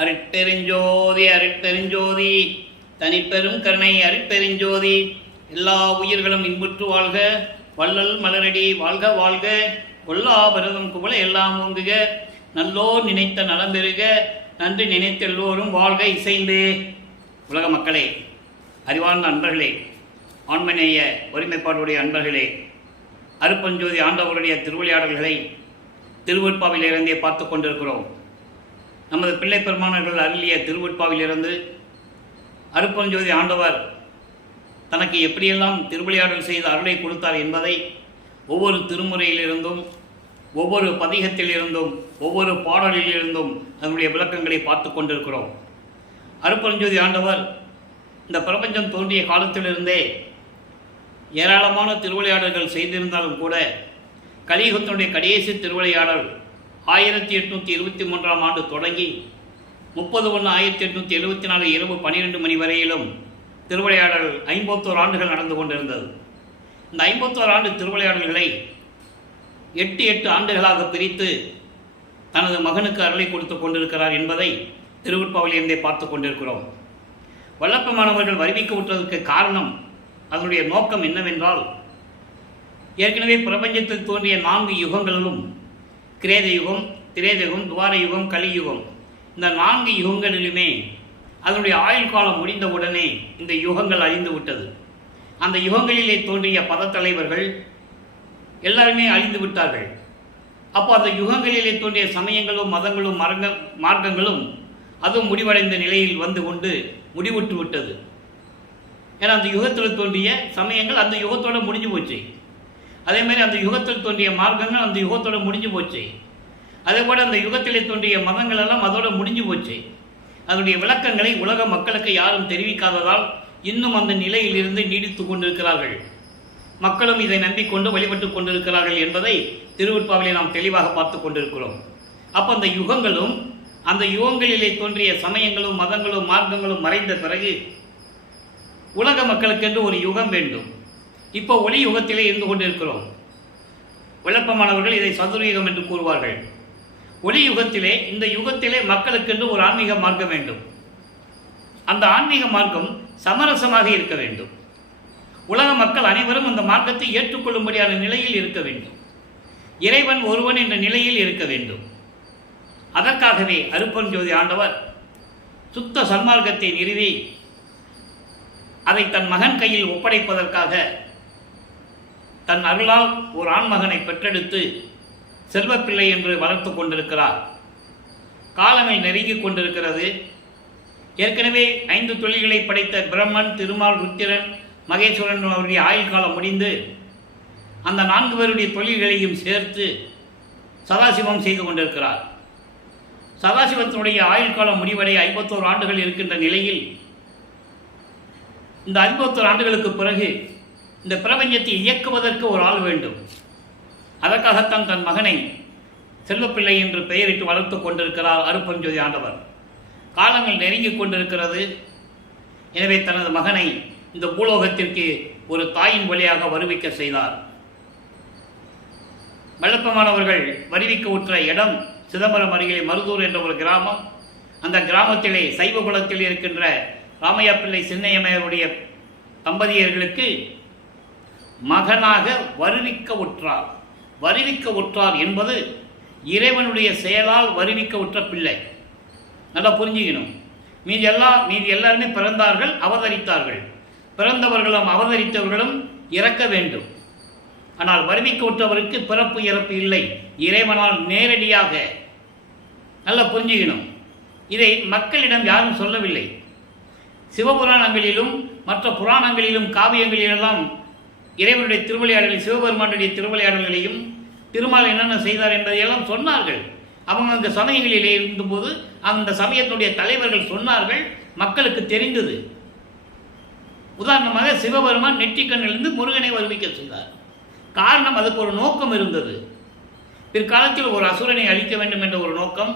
அருட்பெருஞ்சோதி அருட்பெருஞ்சோதி தனிப்பெரும் கருணை அருட்பெருஞ்சோதி. எல்லா உயிர்களும் இன்புற்று வாழ்க, வள்ளல் மலரடி வாழ்க வாழ்க, கொல்லா பரதம் குவள எல்லாம் ஓங்குக, நல்லோர் நினைத்த நலம் பெறுக, நன்றி நினைத்த எல்லோரும் வாழ்க இசைந்து. உலக மக்களே, அறிவார்ந்த அன்பர்களே, ஆண்மநேய ஒருமைப்பாடுடைய அன்பர்களே, அருட்பெருஞ்சோதி ஆண்டவருடைய திருவிளையாடல்களை திருவெட்பாவிலிருந்தே பார்த்து கொண்டிருக்கிறோம். நமது பிள்ளை பெருமானர்கள் அருளிய திருவெட்பாவிலிருந்து அருட்பெருஞ்சோதி ஆண்டவர் தனக்கு எப்படியெல்லாம் திருவிளையாடல் செய்து அருளை கொடுத்தார் என்பதை ஒவ்வொரு திருமுறையிலிருந்தும், ஒவ்வொரு பதிகத்திலிருந்தும், ஒவ்வொரு பாடலிலிருந்தும் அதனுடைய விளக்கங்களை பார்த்து கொண்டிருக்கிறோம். அருட்பெருஞ்சோதி ஆண்டவர் இந்த பிரபஞ்சம் தோன்றிய காலத்திலிருந்தே ஏராளமான திருவிளையாடல்கள் செய்திருந்தாலும் கூட கலியுகத்தினுடைய கடைசி திருவிளையாடல் 1823ஆம் ஆண்டு தொடங்கி 30/1/1874 இரவு 12 மணி வரையிலும் திருவிளையாடல் 51 ஆண்டுகள் நடந்து கொண்டிருந்தது. இந்த 51 ஆண்டு திருவிளையாடல்களை 8 ஆண்டுகளாக பிரித்து தனது மகனுக்கு அருளை கொடுத்து கொண்டிருக்கிறார் என்பதை திருவெட்பாவிலிருந்தே பார்த்து கொண்டிருக்கிறோம். வல்லப்பமானவர்கள் வருவிக்க விட்டதற்கு காரணம், அதனுடைய நோக்கம் என்னவென்றால், ஏற்கனவே பிரபஞ்சத்தில் தோன்றிய 4 யுகங்களிலும் கிரேத யுகம், திரேத யுகம், துவார யுகம், கலியுகம், இந்த 4 யுகங்களிலுமே அதனுடைய ஆயுள் காலம் முடிந்தவுடனே இந்த யுகங்கள் அழிந்து விட்டது. அந்த யுகங்களிலே தோன்றிய பதத்தலைவர்கள் எல்லாருமே அழிந்து விட்டார்கள். அப்போ அந்த யுகங்களிலே தோன்றிய சமயங்களும் மதங்களும் மார்க்கங்களும் அதுவும் முடிவடைந்த நிலையில் வந்து கொண்டு முடிவுற்று விட்டது. ஏன்னா அந்த யுகத்தில் தோன்றிய சமயங்கள் அந்த யுகத்தோடு முடிஞ்சு போச்சு. அதே மாதிரி அந்த யுகத்தில் தோன்றிய மார்க்கங்கள் அந்த யுகத்தோடு முடிஞ்சு போச்சு. அதே போல் அந்த யுகத்திலே தோன்றிய மதங்கள் எல்லாம் அதோடு முடிஞ்சு போச்சு. அதனுடைய விளக்கங்களை உலக மக்களுக்கு யாரும் தெரிவிக்காததால் இன்னும் அந்த நிலையிலிருந்து நீடித்து கொண்டிருக்கிறார்கள். மக்களும் இதை நம்பிக்கொண்டு வழிபட்டு கொண்டிருக்கிறார்கள் என்பதை திருவெட்பாவிலே நாம் தெளிவாக பார்த்து கொண்டிருக்கிறோம். அப்போ அந்த யுகங்களும் அந்த யுகங்களிலே தோன்றிய சமயங்களும் மதங்களும் மார்க்கங்களும் மறைந்த பிறகு உலக மக்களுக்கென்று ஒரு யுகம் வேண்டும். இப்போ ஒளி யுகத்திலே இருந்து கொண்டிருக்கிறோம். விளப்பமானவர்கள் இதை சதுர்யுகம் என்று கூறுவார்கள். ஒளி யுகத்திலே, இந்த யுகத்திலே மக்களுக்கென்று ஒரு ஆன்மீக மார்க்கம் வேண்டும். அந்த ஆன்மீக மார்க்கம் சமரசமாக இருக்க வேண்டும். உலக மக்கள் அனைவரும் அந்த மார்க்கத்தை ஏற்றுக்கொள்ளும்படியான நிலையில் இருக்க வேண்டும். இறைவன் ஒருவன் என்ற நிலையில் இருக்க வேண்டும். அதற்காகவே அருட்பெருஞ்சோதி ஆண்டவர் சுத்த சன்மார்க்கத்தை நிறுவி அதை தன் மகன் கையில் ஒப்படைப்பதற்காக தன் அருளால் ஒரு ஆண்மகனை பெற்றெடுத்து செல்வப்பிள்ளை என்று வளர்த்து கொண்டிருக்கிறார். காலமே நெருங்கி கொண்டிருக்கிறது. ஏற்கனவே 5 தொழில்களை படைத்த பிரம்மன், திருமால், ருத்திரன், மகேஸ்வரன் அவருடைய ஆயுள் காலம் முடிந்து அந்த 4 பேருடைய தொழில்களையும் சேர்த்து சதாசிவம் செய்து கொண்டிருக்கிறார். சதாசிவத்தினுடைய ஆயுள் காலம் முடிவடைய 51 ஆண்டுகள் இருக்கின்ற நிலையில் இந்த 51 ஆண்டுகளுக்கு பிறகு இந்த பிரபஞ்சத்தை இயக்குவதற்கு ஒரு ஆள் வேண்டும். அதற்காகத்தான் தன் மகனை செல்வப்பிள்ளை என்று பெயரிட்டு வளர்த்து கொண்டிருக்கிறார் அருட்பெருஞ்சோதி ஆண்டவர். காலங்கள் நெருங்கிக் கொண்டிருக்கிறது. எனவே தனது மகனை இந்த பூலோகத்திற்கு ஒரு தாயின் வழியாக வருவிக்க செய்தார். வல்லப்பமானவர்கள் வருவிக்க உற்ற இடம் சிதம்பரம் அருகிலே மருதூர் என்ற ஒரு கிராமம். அந்த கிராமத்திலே சைவ குலத்தில் இருக்கின்ற ராமையா பிள்ளை சின்னையம்மையருடைய தம்பதியர்களுக்கு மகனாக வருவிக்க உற்றார். வருவிக்க உற்றார் என்பது இறைவனுடைய செயலால் வருவிக்க உற்ற பிள்ளை. நல்லா புரிஞ்சுக்கணும். மீதி எல்லாருமே பிறந்தார்கள், அவதரித்தார்கள். பிறந்தவர்களும் அவதரித்தவர்களும் இறக்க வேண்டும். ஆனால் வருவிக்க உற்றவருக்கு பிறப்பு இறப்பு இல்லை, இறைவனால் நேரடியாக. நல்லா புரிஞ்சுக்கணும். இதை மக்களிடம் யாரும் சொல்லவில்லை. சிவபுராணங்களிலும் மற்ற புராணங்களிலும் காவியங்களிலெல்லாம் இறைவனுடைய திருவிளையாடல்கள், சிவபெருமானுடைய திருவிளையாடல்களையும் திருமால் என்னென்ன செய்தார் என்பதையெல்லாம் சொன்னார்கள். அவங்க அந்த சமயங்களிலே இருந்தபோது அந்த சமயத்தினுடைய தலைவர்கள் சொன்னார்கள், மக்களுக்கு தெரிந்தது. உதாரணமாக சிவபெருமான் நெற்றிக்கண்ணிலிருந்து முருகனை வருவிக்க செய்தார். காரணம், அதுக்கு ஒரு நோக்கம் இருந்தது. பிற்காலத்தில் ஒரு அசுரனை அழிக்க வேண்டும் என்ற ஒரு நோக்கம்,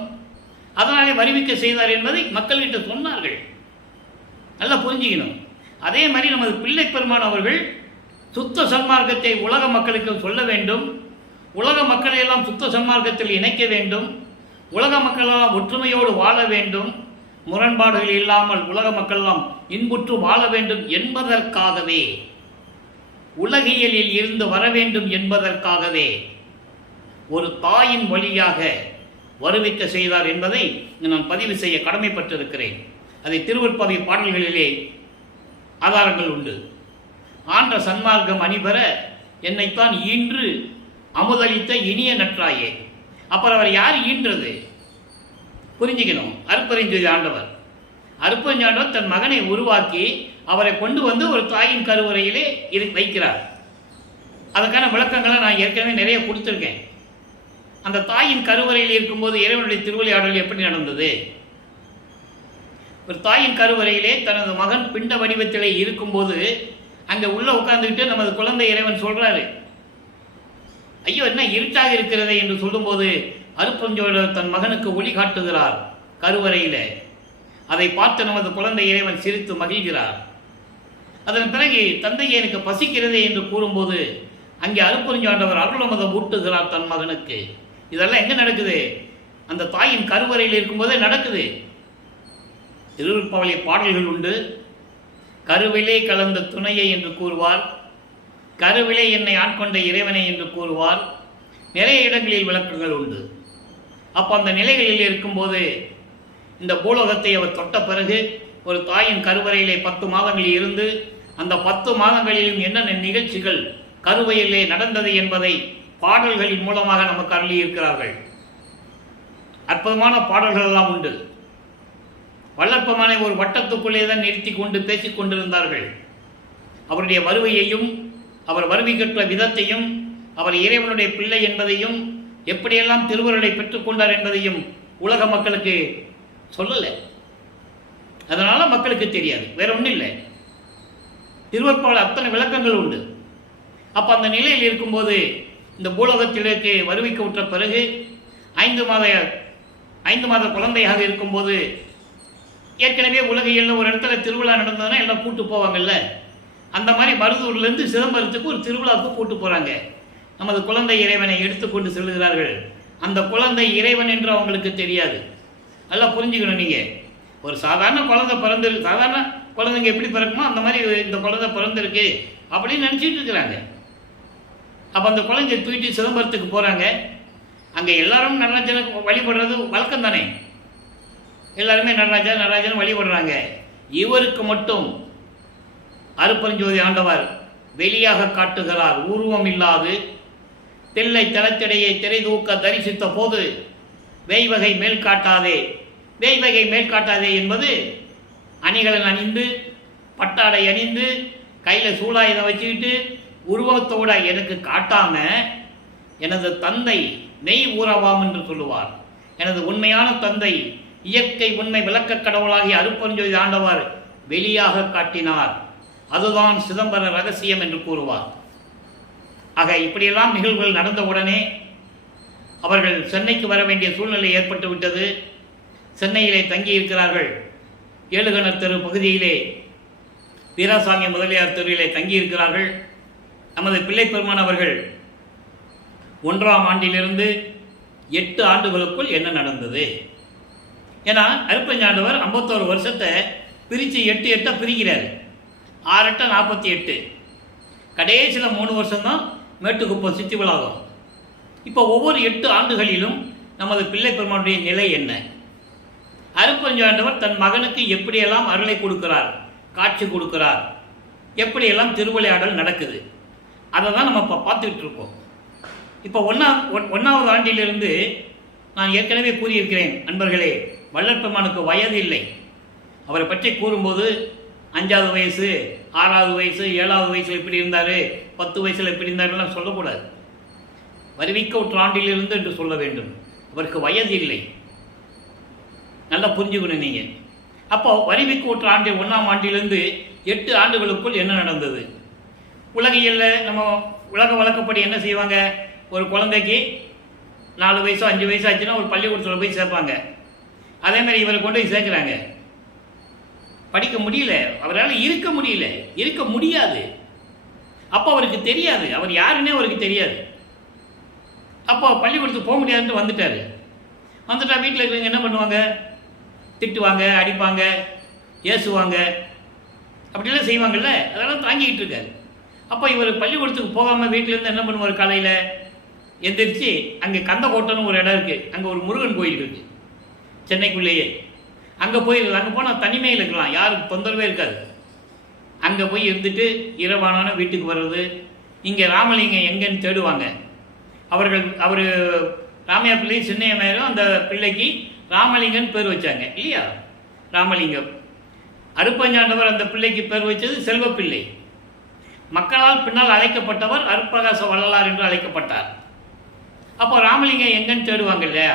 அதனாலே வருவிக்க செய்தார் என்பதை மக்கள்கிட்ட சொன்னார்கள். நல்லா புரிஞ்சுக்கணும். அதே மாதிரி நமது பிள்ளை பெருமான் அவர்கள் சுத்த சன்மார்க்கத்தை உலக மக்களுக்கு சொல்ல வேண்டும். உலக மக்களை எல்லாம் சுத்த சன்மார்க்கத்தில் இணைக்க வேண்டும். உலக மக்களால் ஒற்றுமையோடு வாழ வேண்டும். முரண்பாடுகள் இல்லாமல் உலக மக்களெல்லாம் இன்புற்று வாழ வேண்டும் என்பதற்காகவே, உலகியலில் இருந்து வர வேண்டும் என்பதற்காகவே ஒரு தாயின் வழியாக வருவிக்க செய்தார் என்பதை நான் பதிவு செய்ய கடமைப்பட்டிருக்கிறேன். அதை திருவருட்பாவை பாடல்களிலே ஆதாரங்கள் உண்டு. ஆன்ற சன்மார்க்கம் அணிபெற என்னைத்தான் ஈன்று அமுதளித்த இனிய நற்றாயே. அப்புறம் அவர் யார் ஈன்றது புரிஞ்சுக்கணும். அருட்பெருஞ்சோதி ஆண்டவர், அருட்பெருஞ்சோதி ஆண்டவர் தன் மகனை உருவாக்கி அவரை கொண்டு வந்து ஒரு தாயின் கருவறையிலே வைக்கிறார். அதுக்கான விளக்கங்களை நான் ஏற்கனவே நிறைய கொடுத்துருக்கேன். அந்த தாயின் கருவறையில் இருக்கும்போது இறைவனுடைய திருவிளையாடல் எப்படி நடந்தது? ஒரு தாயின் கருவறையிலே தனது மகன் பிண்ட வடிவத்திலே இருக்கும்போது அங்கே உள்ள உட்கார்ந்துக்கிட்டு நமது குழந்தை இறைவன் சொல்றாரு, ஐயோ என்ன இருட்டாக இருக்கிறதே என்று சொல்லும்போது அருட்பெருஞ்சோதி தன் மகனுக்கு ஒளி காட்டுகிறார் கருவறையில. அதை பார்த்து நமது குழந்தை இறைவன் சிரித்து மகிழ்கிறார். அதன் பிறகு தந்தையை எனக்கு பசிக்கிறதே என்று கூறும்போது அங்கே அருட்பெருஞ்சோதி அருளமதம் ஊட்டுகிறார் தன் மகனுக்கு. இதெல்லாம் எங்க நடக்குது? அந்த தாயின் கருவறையில் இருக்கும்போதே நடக்குது. திருவருட்பாவை பாடல்கள் உண்டு. கருவிலே கலந்த துணையை என்று கூறுவார், கருவிலே என்னை ஆட்கொண்ட இறைவனை என்று கூறுவார். நிறைய இடங்களில் விளக்கங்கள் உண்டு. அப்போ அந்த நிலைகளில் இருக்கும்போது இந்த பூலோகத்தை அவர் தொட்ட பிறகு ஒரு தாயின் கருவறையிலே 10 மாதங்களில் இருந்து அந்த 10 மாதங்களிலும் என்னென்ன நிகழ்ச்சிகள் கருவையிலே நடந்தது என்பதை பாடல்களின் மூலமாக நமக்கு அருளி இருக்கிறார்கள். அற்புதமான பாடல்கள் எல்லாம் உண்டு. வல்லற்பமான ஒரு வட்டத்துக்குள்ளே தான் நிறுத்தி கொண்டு பேசிக் கொண்டிருந்தார்கள். அவருடைய வருவையையும் அவர் வருவிக்கற்ற விதத்தையும் அவர் இறைவனுடைய பிள்ளை என்பதையும் எப்படியெல்லாம் திருவருளை பெற்றுக்கொண்டார் என்பதையும் உலக மக்களுக்கு சொல்லலை. அதனால மக்களுக்கு தெரியாது, வேற ஒன்றும் இல்லை. திருவருட்பாவில் அத்தனை விளக்கங்கள் உண்டு. அப்போ அந்த நிலையில் இருக்கும்போது இந்த பூலோகத்திற்கு வருவிக்க விட்ட பிறகு 5 மாத குழந்தையாக இருக்கும்போது ஏற்கனவே உலகையில் ஒரு இடத்துல திருவிழா நடந்ததுன்னா எல்லாம் கூட்டு போவாங்கல்ல. அந்த மாதிரி மருதூர்லேருந்து சிதம்பரத்துக்கு ஒரு திருவிழாவுக்கு கூட்டு போகிறாங்க. நமது குழந்தை இறைவனை எடுத்துக்கொண்டு செல்கிறார்கள். அந்த குழந்தை இறைவன் என்று அவங்களுக்கு தெரியாது. நல்லா புரிஞ்சுக்கணும். நீங்கள் ஒரு சாதாரண குழந்தை சாதாரண குழந்தைங்க எப்படி பிறக்குமோ அந்த மாதிரி இந்த குழந்தை பிறந்திருக்கு அப்படின்னு நினச்சிட்டு இருக்கிறாங்க. அப்போ அந்த குழந்தைய தூக்கிட்டு சிதம்பரத்துக்கு போகிறாங்க. அங்கே எல்லாரும் நடராஜனை வழிபடுறது வழக்கம் தானே. எல்லாருமே நடராஜன் வழிபடுறாங்க. இவருக்கு மட்டும் அருட்பெருஞ்சோதி ஆண்டவர் வெளியாக காட்டுகிறார். உருவம் இல்லாது தில்லை தலத்திடையே திரை தூக்க தரிசித்த போது வேய்வகை மேல் காட்டாதே. வேய்வகை மேல் காட்டாதே என்பது அணிகளை அணிந்து பட்டாடை அணிந்து கையில் சூலாயுதம் வச்சுக்கிட்டு உருவத்தோட எனக்கு காட்டாம எனது தந்தை மெய் ஊறவாம் என்று சொல்லுவார். எனது உண்மையான தந்தை இயற்கை உண்மை விளக்க கடவுளாகிய அருட்பெருஞ்சோதி ஆண்டவர் வெளியாக காட்டினார். அதுதான் சிதம்பர ரகசியம் என்று கூறுவார். ஆக இப்படியெல்லாம் நிகழ்வுகள் நடந்தவுடனே அவர்கள் சென்னைக்கு வர வேண்டிய சூழ்நிலை ஏற்பட்டு விட்டது. சென்னையிலே தங்கியிருக்கிறார்கள். ஏழுகணர் தெரு பகுதியிலே வீராசாமி முதலியார் தெருவிலே தங்கியிருக்கிறார்கள். நமது பிள்ளை பெருமான் அவர்கள் 1ஆம் ஆண்டிலிருந்து 8 ஆண்டுகளுக்குள் என்ன நடந்தது? ஏன்னா அருட்பெருஞ்சோதி ஆண்டவர் 51 வருஷத்தை பிரித்து 8 பிரிக்கிறார். 6 8 48. கடைசியில் 3 வருஷம்தான் மேட்டுக்குப்பம் சித்தி விழாகும். இப்போ ஒவ்வொரு 8 ஆண்டுகளிலும் நமது பிள்ளை பெருமானுடைய நிலை என்ன? அருட்பெருஞ்சோதி ஆண்டவர் தன் மகனுக்கு எப்படியெல்லாம் அருளை கொடுக்கிறார், காட்சி கொடுக்கிறார், எப்படியெல்லாம் திருவிளையாடல் நடக்குது, அதை தான் நம்ம இப்போ பார்த்துக்கிட்டு இருக்கோம். இப்போ 1ஆவது ஆண்டிலிருந்து நான் ஏற்கனவே கூறியிருக்கிறேன் அன்பர்களே, வல்லற்பெருமானுக்கு வயது இல்லை. அவரை பற்றி கூறும்போது 5வது வயசு, 6வது வயசு, 7வது வயசில் எப்படி இருந்தார், 10 வயசில் எப்படி இருந்தாருலாம் சொல்லக்கூடாது. வருவிக்க ஒரு ஆண்டிலிருந்து என்று சொல்ல வேண்டும். அவருக்கு வயது இல்லை. நல்லா புரிஞ்சுக்கணும் நீங்கள். அப்போ வருவிக்க ஒரு ஆண்டு 1ஆம் ஆண்டிலிருந்து 8 ஆண்டுகளுக்குள் என்ன நடந்தது? உலகியல்ல நம்ம உலக வழக்கப்படி என்ன செய்வாங்க? ஒரு குழந்தைக்கு 4 வயசோ 5 வயசு ஆச்சுன்னா ஒரு பள்ளிக்கூடத்தில் போய் சேர்ப்பாங்க. அதே மாதிரி இவரை கொண்டு போய் சேர்க்குறாங்க. படிக்க முடியல, அவரால் இருக்க முடியாது. அப்போ அவருக்கு தெரியாது, அவர் யாருன்னே அவருக்கு தெரியாது. அப்போ பள்ளிக்கூடத்துக்கு போக முடியாதுன்ட்டு வந்துட்டா வீட்டில் இருக்கிறவங்க என்ன பண்ணுவாங்க? திட்டுவாங்க, அடிப்பாங்க, ஏசுவாங்க, அப்படிலாம் செய்வாங்கள்ல, அதெல்லாம் தாங்கிக்கிட்டு இருக்காரு. அப்போ இவர் பள்ளிக்கூடத்துக்கு போகாமல் வீட்டிலேருந்து என்ன பண்ணுவார், காலையில் எந்திரிச்சு அங்கே கந்தக்கோட்டைன்னு ஒரு இடம் இருக்குது, அங்கே ஒரு முருகன் கோயில் இருக்குது சென்னைக்குள்ளேயே. அங்கே போனால் தனிமையில் இருக்கலாம், யாருக்கு தொந்தரவே இருக்காது. அங்கே போய் இருந்துட்டு இரவானான வீட்டுக்கு வர்றது. இங்கே ராமலிங்கம் எங்கேன்னு தேடுவாங்க. அவர் ராமையா பிள்ளை சின்னையமையரும் அந்த பிள்ளைக்கு ராமலிங்கன்னு பேர் வச்சாங்க இல்லையா. ராமலிங்கம். அருப்பஞ்சாண்டவர் அந்த பிள்ளைக்கு பேர் வச்சது செல்வப்பிள்ளை. மக்களால் பின்னால் அழைக்கப்பட்டவர் அருட்பிரகாச வள்ளலார் என்று அழைக்கப்பட்டார். அப்போ ராமலிங்கம் எங்கன்னு தேடுவாங்க இல்லையா.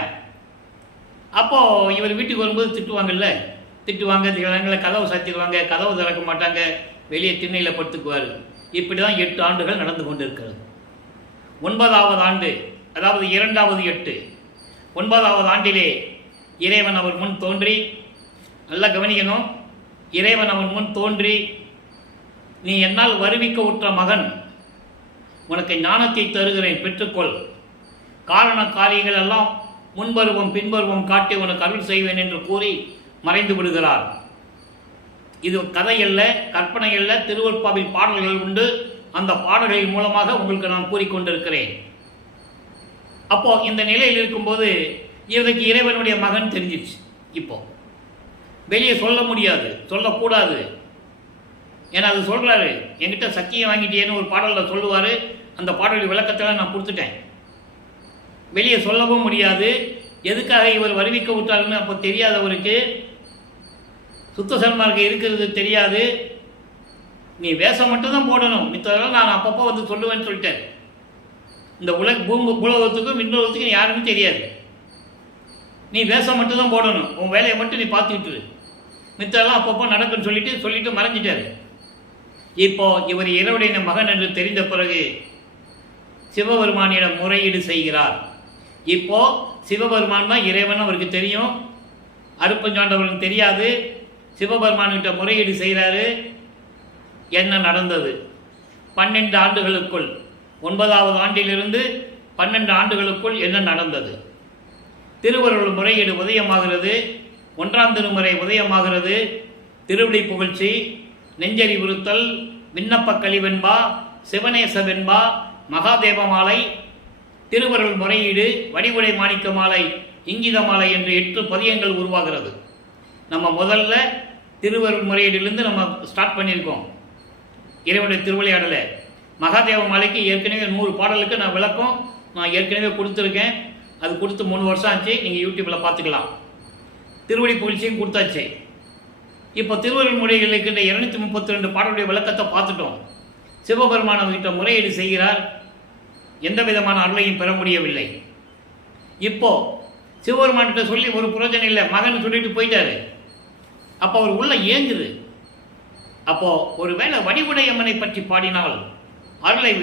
அப்போது இவர் வீட்டுக்கு வரும்போது திட்டுவாங்க, தினங்களை கதவு சாத்திடுவாங்க, கதவு திறக்க மாட்டாங்க, வெளியே திண்ணையில் படுத்துக்குவார். இப்படி தான் 8 ஆண்டுகள் நடந்து கொண்டு இருக்கிறது. 9வது ஆண்டு, அதாவது 2வது 8, 9வது ஆண்டிலே இறைவன் அவர் முன் தோன்றி, நல்லா கவனிக்கணும், இறைவன் அவன் முன் தோன்றி, நீ என்னால் வருவிக்க உற்ற மகன், உனக்கு ஞானத்தை தருகிறேன், பெற்றுக்கொள், காரண காரியங்கள் எல்லாம் முன்பருவம் பின்பருவம் காட்டி உனக்கு அருள் செய்வேன் என்று கூறி மறைந்து விடுகிறார். இது கதை அல்ல, கற்பனை அல்ல, திருவருட்பாவில் பாடல்கள் உண்டு. அந்த பாடல்களின் மூலமாக உங்களுக்கு நான் கூறிக்கொண்டிருக்கிறேன். அப்போ இந்த நிலையில் இருக்கும்போது இவருக்கு இறைவனுடைய மகன் தெரிஞ்சிச்சு. இப்போ வெளியே சொல்ல முடியாது, சொல்லக்கூடாது. ஏன்னா அது சொல்கிறாரு, என்கிட்ட சக்கியம் வாங்கிட்டேன்னு ஒரு பாடலில் சொல்லுவார். அந்த பாடலுடைய விளக்கத்தில் நான் கொடுத்துட்டேன். வெளியே சொல்லவும் முடியாது. எதுக்காக இவர் வருவிக்க விட்டாருன்னு அப்போ தெரியாதவருக்கு, சுத்த சன்மார்க்கம் இருக்கிறது தெரியாது. நீ வேஷம் மட்டும்தான் போடணும், மித்ததெல்லாம் நான் அப்பப்போ வந்து சொல்லுவேன்னு சொல்லிட்டேன். இந்த பூலோகத்துக்கும் விண்ணுலகத்துக்கும் யாருமே தெரியாது. நீ வேஷம் மட்டும்தான் போடணும், உன் வேலையை மட்டும் நீ பார்த்துக்கிட்டு, மித்ததெல்லாம் அப்பப்போ நடக்குன்னு சொல்லிட்டு மறைஞ்சிட்டாரு. இப்போ இவர் இறைவனுடைய மகன் என்று தெரிந்த பிறகு சிவபெருமானிடம் முறையீடு செய்கிறார். இப்போ சிவபெருமான் தான் இறைவன் அவருக்கு தெரியும், அருப்பஞ்சாண்டவருக்கு தெரியாது. சிவபெருமான்கிட்ட முறையீடு செய்கிறாரு. என்ன நடந்தது? 12 ஆண்டுகளுக்குள், 9வது ஆண்டிலிருந்து 12 ஆண்டுகளுக்குள் என்ன நடந்தது? திருவருள் முறையீடு உதயமாகிறது. 1ஆம் திருமுறை உதயமாகிறது. திருவிடை புகழ்ச்சி, நெஞ்சறிவுறுத்தல், விண்ணப்ப கழிவென்பா, சிவநேச வெண்பா, மகாதேவ மாலை, திருவருள் முறையீடு, வடிவுடை மாணிக்க மாலை, இங்கித மாலை என்று 8 பதியங்கள் உருவாகிறது. நம்ம முதல்ல திருவருள் முறையீடிலிருந்து நம்ம ஸ்டார்ட் பண்ணியிருக்கோம். இறைவனுடைய திருவிளையாடலை மகாதேவ மாலைக்கு ஏற்கனவே 100 பாடலுக்கு நான் விளக்கம் ஏற்கனவே கொடுத்துருக்கேன். அது கொடுத்து 3 வருஷம் ஆச்சு. நீங்கள் யூடியூப்பில் பார்த்துக்கலாம். திருவடி புகழ்ச்சியும் கொடுத்தாச்சு. இப்போ திருவருள் முறைகளுக்கு இந்த 232 பாடலுடைய விளக்கத்தை பார்த்துட்டோம். சிவபெருமானவர்கிட்ட முறையீடு செய்கிறார். எந்த விதமான அருளையும் பெற முடியவில்லை. இப்போ சிவபெருமான்கிட்ட சொல்லி ஒரு புரோஜனம் இல்லை, மகன் சொல்லிட்டு போயிட்டாரு. அப்போ அவர் உள்ள ஏங்குது. அப்போ ஒருவேளை வடிவுடையம்மனை பற்றி பாடினால் அருளை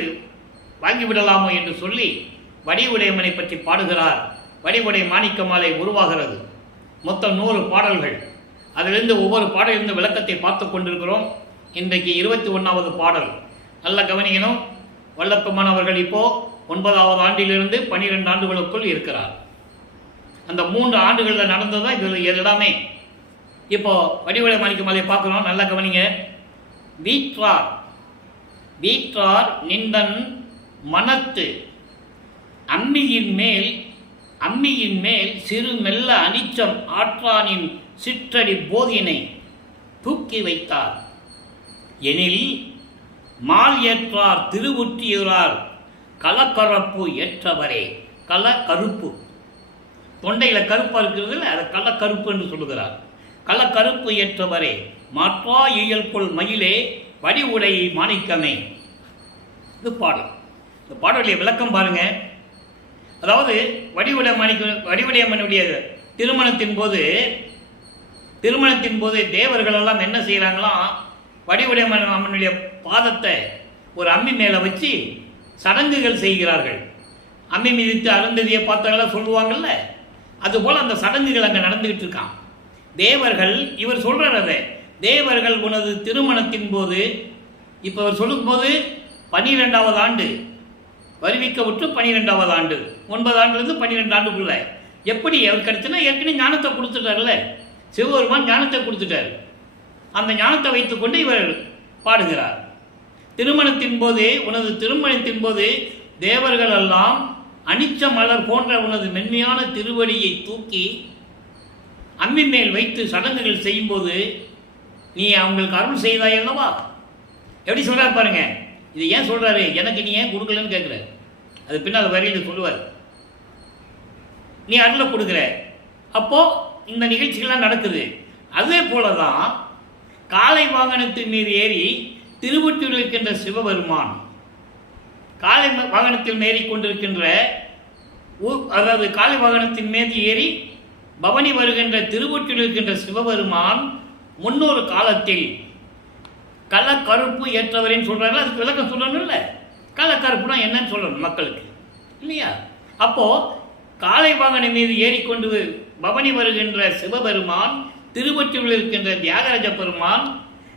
வாங்கிவிடலாமோ என்று சொல்லி வடிவுடையம்மனை பற்றி பாடுகிறார். வடிவுடை மாணிக்க மாலை உருவாகிறது. மொத்தம் 100 பாடல்கள். அதிலிருந்து ஒவ்வொரு பாடலிருந்து விளக்கத்தை பார்த்து கொண்டிருக்கிறோம். இன்றைக்கு 21வது பாடல். நல்ல கவனிக்கணும். வல்லப்பெருமான் அவர்கள் இப்போ 9வது ஆண்டிலிருந்து 12 ஆண்டுகளுக்குள் இருக்கிறார். அந்த 3 ஆண்டுகளில் நடந்ததுதான் இது எல்லாமே. இப்போ வடிவுடை மாணிக்க மாலையை பார்க்குறோம். நல்லா கவனிங்க. வீற்றார் நின்றன் மனத்து அம்மியின் மேல் சிறு மெல்ல அனிச்சம் ஆற்றானின் சிற்றடி போதினை தூக்கி வைத்தார் எனில் மால் ஏற்றார் திருவுற்றியூரார் கலக்கரப்பு ஏற்றவரே. கலக்கருப்பு, தொண்டையில் கருப்பாக இருக்கிறது, அதை கலக்கருப்பு என்று சொல்லுகிறார். கலக்கருப்பு ஏற்றவரே, மாற்றா இயல்புள் மயிலே வடிவுடை மாணிக்கமே. இது பாடல். இந்த பாடலுடைய விளக்கம் பாருங்க. அதாவது வடிவுடையம்மனுடைய திருமணத்தின் போது தேவர்கள் எல்லாம் என்ன செய்கிறாங்களாம், வடிவுடையம்மனுடைய பாதத்தை ஒரு அம்மி மேலே வச்சு சடங்குகள் செய்கிறார்கள். அம்மி மிதித்து அருந்ததியை பார்த்தவங்களாம் சொல்லுவாங்கள்ல, அதுபோல் அந்த சடங்குகள் அங்கே நடந்துக்கிட்டு இருக்கான். தேவர்கள், இவர் சொல்கிறார் அதை, தேவர்கள் உனது திருமணத்தின் போது, இப்போ அவர் சொல்லும்போது 12வது ஆண்டு வருவிக்க விட்டு 12வது ஆண்டு, 9 ஆண்டுலேருந்து 12 ஆண்டுக்குள்ள எப்படி அவர் கிடைச்சுன்னா ஏற்கனவே ஞானத்தை கொடுத்துட்டார்ல. சிவபெருமான் ஞானத்தை கொடுத்துட்டார். அந்த ஞானத்தை வைத்துக்கொண்டு இவர் பாடுகிறார். திருமணத்தின் போது, உனது திருமணத்தின் போது தேவர்கள் எல்லாம் அனிச்ச மலர் போன்ற உனது மென்மையான திருவடியை தூக்கி அம்மி மேல் வைத்து சடங்குகள் செய்யும்போது நீ அவங்களுக்கு அருள் செய்தாய் அல்லவா? எப்படி சொல்கிறார் பாருங்க. இது ஏன் சொல்கிறாரு? எனக்கு நீ ஏன் கொடுக்கலன்னு கேட்குறாரு. அது பின்னால் வரியில் சொல்லுவார். நீ அருளை கொடுக்குற, அப்போது இந்த நிகழ்ச்சிகள்லாம் நடக்குது. அதே போல தான் காளை வாகனத்தின் மீது ஏறி திருவொற்றியூரில் இருக்கின்ற சிவபெருமான், காளை வாகனத்தில் ஏறி கொண்டிருக்கின்ற அதாவது காளை வாகனத்தின் மீது ஏறி பவனி வருகின்ற திருவொற்றியூரில் இருக்கின்ற சிவபெருமான் முன்னொரு காலத்தில் கள்ளக்கருப்பு ஏற்றவரின்னு சொல்கிறாங்க. அதுக்கு விளக்கம் சொல்லணும் இல்லை? கள்ளக்கருப்புனா என்னன்னு சொல்லணும் மக்களுக்கு இல்லையா? அப்போது காளை வாகனம் மீது ஏறிக்கொண்டு பவனி வருகின்ற சிவபெருமான், திருவொற்றியூரில் இருக்கின்ற தியாகராஜ பெருமான்.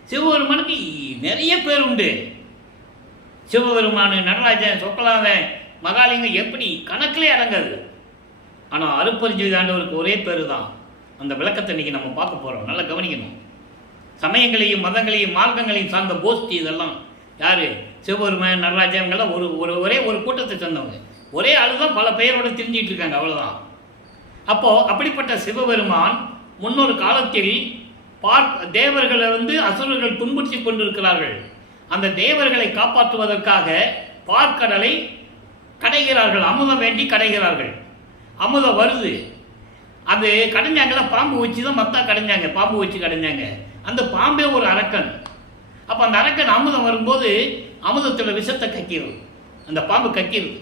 சிவபெருமானுக்கு நிறைய பேர் உண்டு. சிவபெருமான், நடராஜன், சொக்கலாவன், மகாலிங்கம், எப்படி கணக்கிலே அடங்காது. ஆனால் அருட்பெருஞ்சோதி ஆண்டவருக்கு ஒரே பேர் தான். அந்த விளக்கத்தை இன்றைக்கி நம்ம பார்க்க போகிறோம். நல்லா கவனிக்கணும். சமயங்களையும் மதங்களையும் மார்க்கங்களையும் சார்ந்த கோஷ்டி இதெல்லாம் யார்? சிவபெருமான், நடராஜன்கள்லாம் ஒரே ஒரு கூட்டத்தை சேர்ந்தவங்க. ஒரே ஆளு தான் பல பெயரோடு தெரிஞ்சிட்டு இருக்காங்க, அவ்வளோதான். அப்போது அப்படிப்பட்ட சிவபெருமான் முன்னொரு காலத்தில் தேவர்களை அசுரர்கள் துன்புறுத்தி கொண்டிருக்கிறார்கள். அந்த தேவர்களை காப்பாற்றுவதற்காக பார்க்கடலை கடைகிறார்கள். அமுதம் வேண்டி கடைகிறார்கள். அமுதம் வருது. அது கடைஞ்சாங்கள, பாம்பு வச்சு தான் மத்தா கடைஞ்சாங்க. பாம்பு வச்சு கடைஞ்சாங்க. அந்த பாம்பே ஒரு அரக்கன். அப்போ அந்த அரக்கன் அமுதம் வரும்போது அமுதத்தில் விஷத்தை கக்கிறது. அந்த பாம்பு கக்கிறது.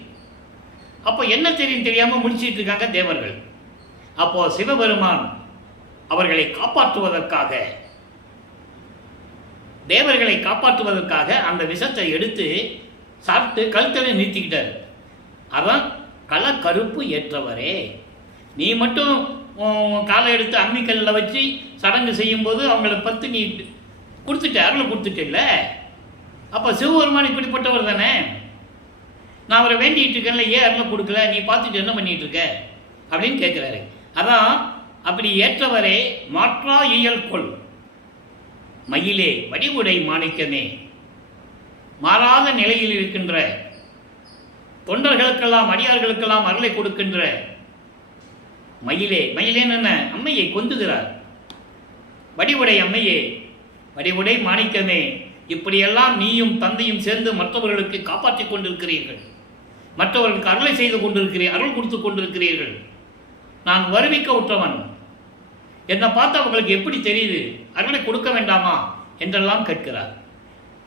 அப்போ என்ன தெரியும் தெரியாமல் முடிச்சிட்டு இருக்காங்க தேவர்கள். அப்போது சிவபெருமான் அவர்களை காப்பாற்றுவதற்காக, தேவர்களை காப்பாற்றுவதற்காக அந்த விஷத்தை எடுத்து சாப்பிட்டு கழுத்தில் நிறுத்திக்கிட்டார். அவன் கள்ளக்கருப்பு ஏற்றவரே, நீ மட்டும் காலை எடுத்து அம்மிக்கல்லில் வச்சு சடங்கு செய்யும்போது அவங்கள பத்து நீ கொடுத்துட்ட, அருளை கொடுத்துட்டில்ல. அப்போ சிவபெருமான் இப்படிப்பட்டவர் தானே. நான் அவரை வேண்டிகிட்டு இருக்கேன்ல, ஏன் அருளை கொடுக்கல, நீ பார்த்துட்டு என்ன பண்ணிகிட்டு இருக்க அப்படின்னு கேட்குறாரு. அதான் அப்படி ஏற்றவரே மாற்றா இயல் கொள் மயிலே வடிவுடை மாணிக்கமே, மாறாத நிலையில் இருக்கின்ற தொண்டர்களுக்கெல்லாம் அடியார்களுக்கெல்லாம் அருளை கொடுக்கின்ற மயிலே. மயிலேன்னு என்ன? அம்மையை கொந்துகிறார். வடிவுடை அம்மையே, வடிவுடை மாணிக்கமே, இப்படியெல்லாம் நீயும் தந்தையும் சேர்ந்து மற்றவர்களுக்கு காப்பாற்றிக் கொண்டிருக்கிறீர்கள். மற்றவர்களுக்கு அருளை செய்து கொண்டிருக்கிறீர்கள், அருள் கொடுத்து கொண்டிருக்கிறீர்கள். நான் வருவிக்க உற்றவன், என்னை பார்த்து அவங்களுக்கு எப்படி தெரியுது, அருளை கொடுக்க வேண்டாமா என்றெல்லாம் கேட்கிறார்.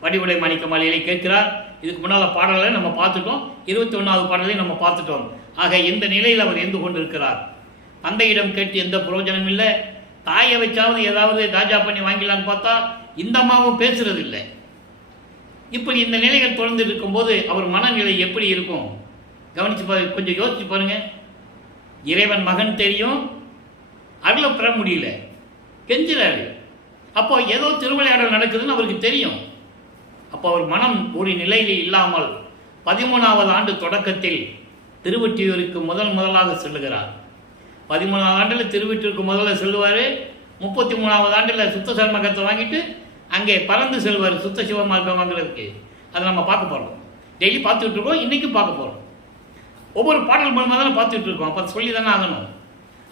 வடிவுடை மாணிக்க மாலையிலே கேட்கிறார். இதுக்கு முன்னால் பாடலை நம்ம பார்த்துட்டோம். 21வது பாடலையும் நம்ம பார்த்துட்டோம். ஆக இந்த நிலையில் அவர் இருந்து கொண்டிருக்கிறார். தந்தையிடம் கேட்டு எந்த பிரயோஜனம் இல்லை. தாயை வச்சாவது ஏதாவது தாஜா பண்ணி வாங்கிடலான்னு பார்த்தா இந்த அம்மாவும் பேசுறது இல்லை. இப்படி இந்த நிலைகள் தொடர்ந்து இருக்கும்போது அவர் மனநிலை எப்படி இருக்கும் கவனிச்சு கொஞ்சம் யோசிச்சு பாருங்க. இறைவன் மகன் தெரியும், அருளை பெற முடியல, கெஞ்சுறாரு. அப்போ ஏதோ திருவிளையாடல் நடக்குதுன்னு அவருக்கு தெரியும். அப்போ அவர் மனம் ஒரு நிலையில் இல்லாமல் 13வது ஆண்டு தொடக்கத்தில் திருவொற்றியூருக்கு முதலாக செல்லுகிறார். 13வது ஆண்டில் திருவொற்றியூருக்கு முதல்ல செல்லுவார். 33வது ஆண்டில் சுத்த சர்மகத்தை வாங்கிட்டு அங்கே பறந்து செல்வார் சுத்த சிவமார்க்கம் வாங்குறதுக்கு. அதை நம்ம பார்க்க போகிறோம். டெய்லி பார்த்துக்கிட்டு இருக்கோம், இன்றைக்கும் பார்க்க போகிறோம். ஒவ்வொரு பாடல் மூலமாக தானே பார்த்துட்டு இருக்கோம். அப்போ சொல்லி தானே ஆகணும்.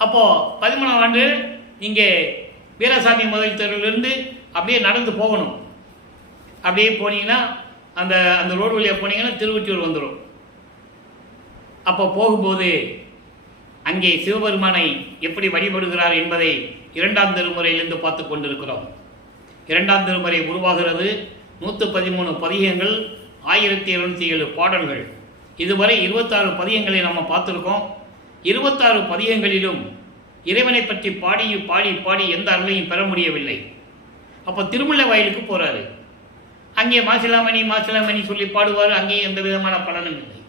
அப்போது 13ஆம் ஆண்டு இங்கே வீரசாமி முதல் தெருவிலிருந்து அப்படியே நடந்து போகணும். அப்படியே போனீங்கன்னா அந்த ரோடு வழியாக போனீங்கன்னா திருவொற்றியூர் வந்துடும். அப்போ போகும்போது அங்கே சிவபெருமானை எப்படி வழிபடுகிறார் என்பதை 2ஆம் திருமுறையிலிருந்து பார்த்து கொண்டிருக்கிறோம். 2ஆம் திருமுறை உருவாகிறது. 113 பதிகங்கள், 1207 பாடல்கள். இதுவரை 26 பதிகங்களை நம்ம பார்த்துருக்கோம். 26 பதிகங்களிலும் இறைவனை பற்றி பாடி பாடி பாடி எந்த அருளையும் பெற முடியவில்லை. அப்போ திருமலை வயலுக்கு போகிறாரு. அங்கே மாசிலாமணி சொல்லி பாடுவார். அங்கேயும் எந்த விதமான பலனும் இல்லை.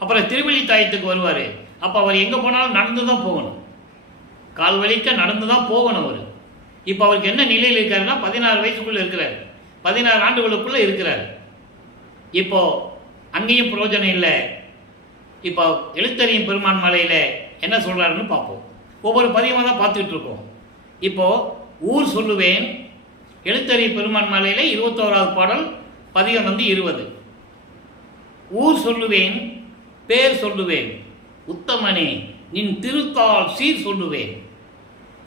அப்புறம் திருவள்ளி தாயத்துக்கு வருவார். அப்போ அவர் எங்கே போனாலும் நடந்து தான் போகணும். கால் வலிக்க நடந்து தான் போகணும் அவர். இப்போ அவருக்கு என்ன நிலையில் இருக்காருன்னா 16 வயசுக்குள்ளே இருக்கிறார். 16 ஆண்டுகளுக்குள்ளே இருக்கிறார். இப்போது அங்கேயும் பிரயோஜனம் இல்லை. இப்போ எழுத்தறியும் பெருமான் மலையில் என்ன சொல்கிறாருன்னு பார்ப்போம். ஒவ்வொரு பதிகமாக தான் பார்த்துக்கிட்டு இருக்கோம். இப்போ ஊர் சொல்லுவேன் எழுத்தறி பெருமான் மாலையில 21வது பாடல் பதிகம் 20. ஊர் சொல்லுவேன் பேர் சொல்லுவேன் உத்தமனே நின் திருத்தால் சீர் சொல்லுவேன்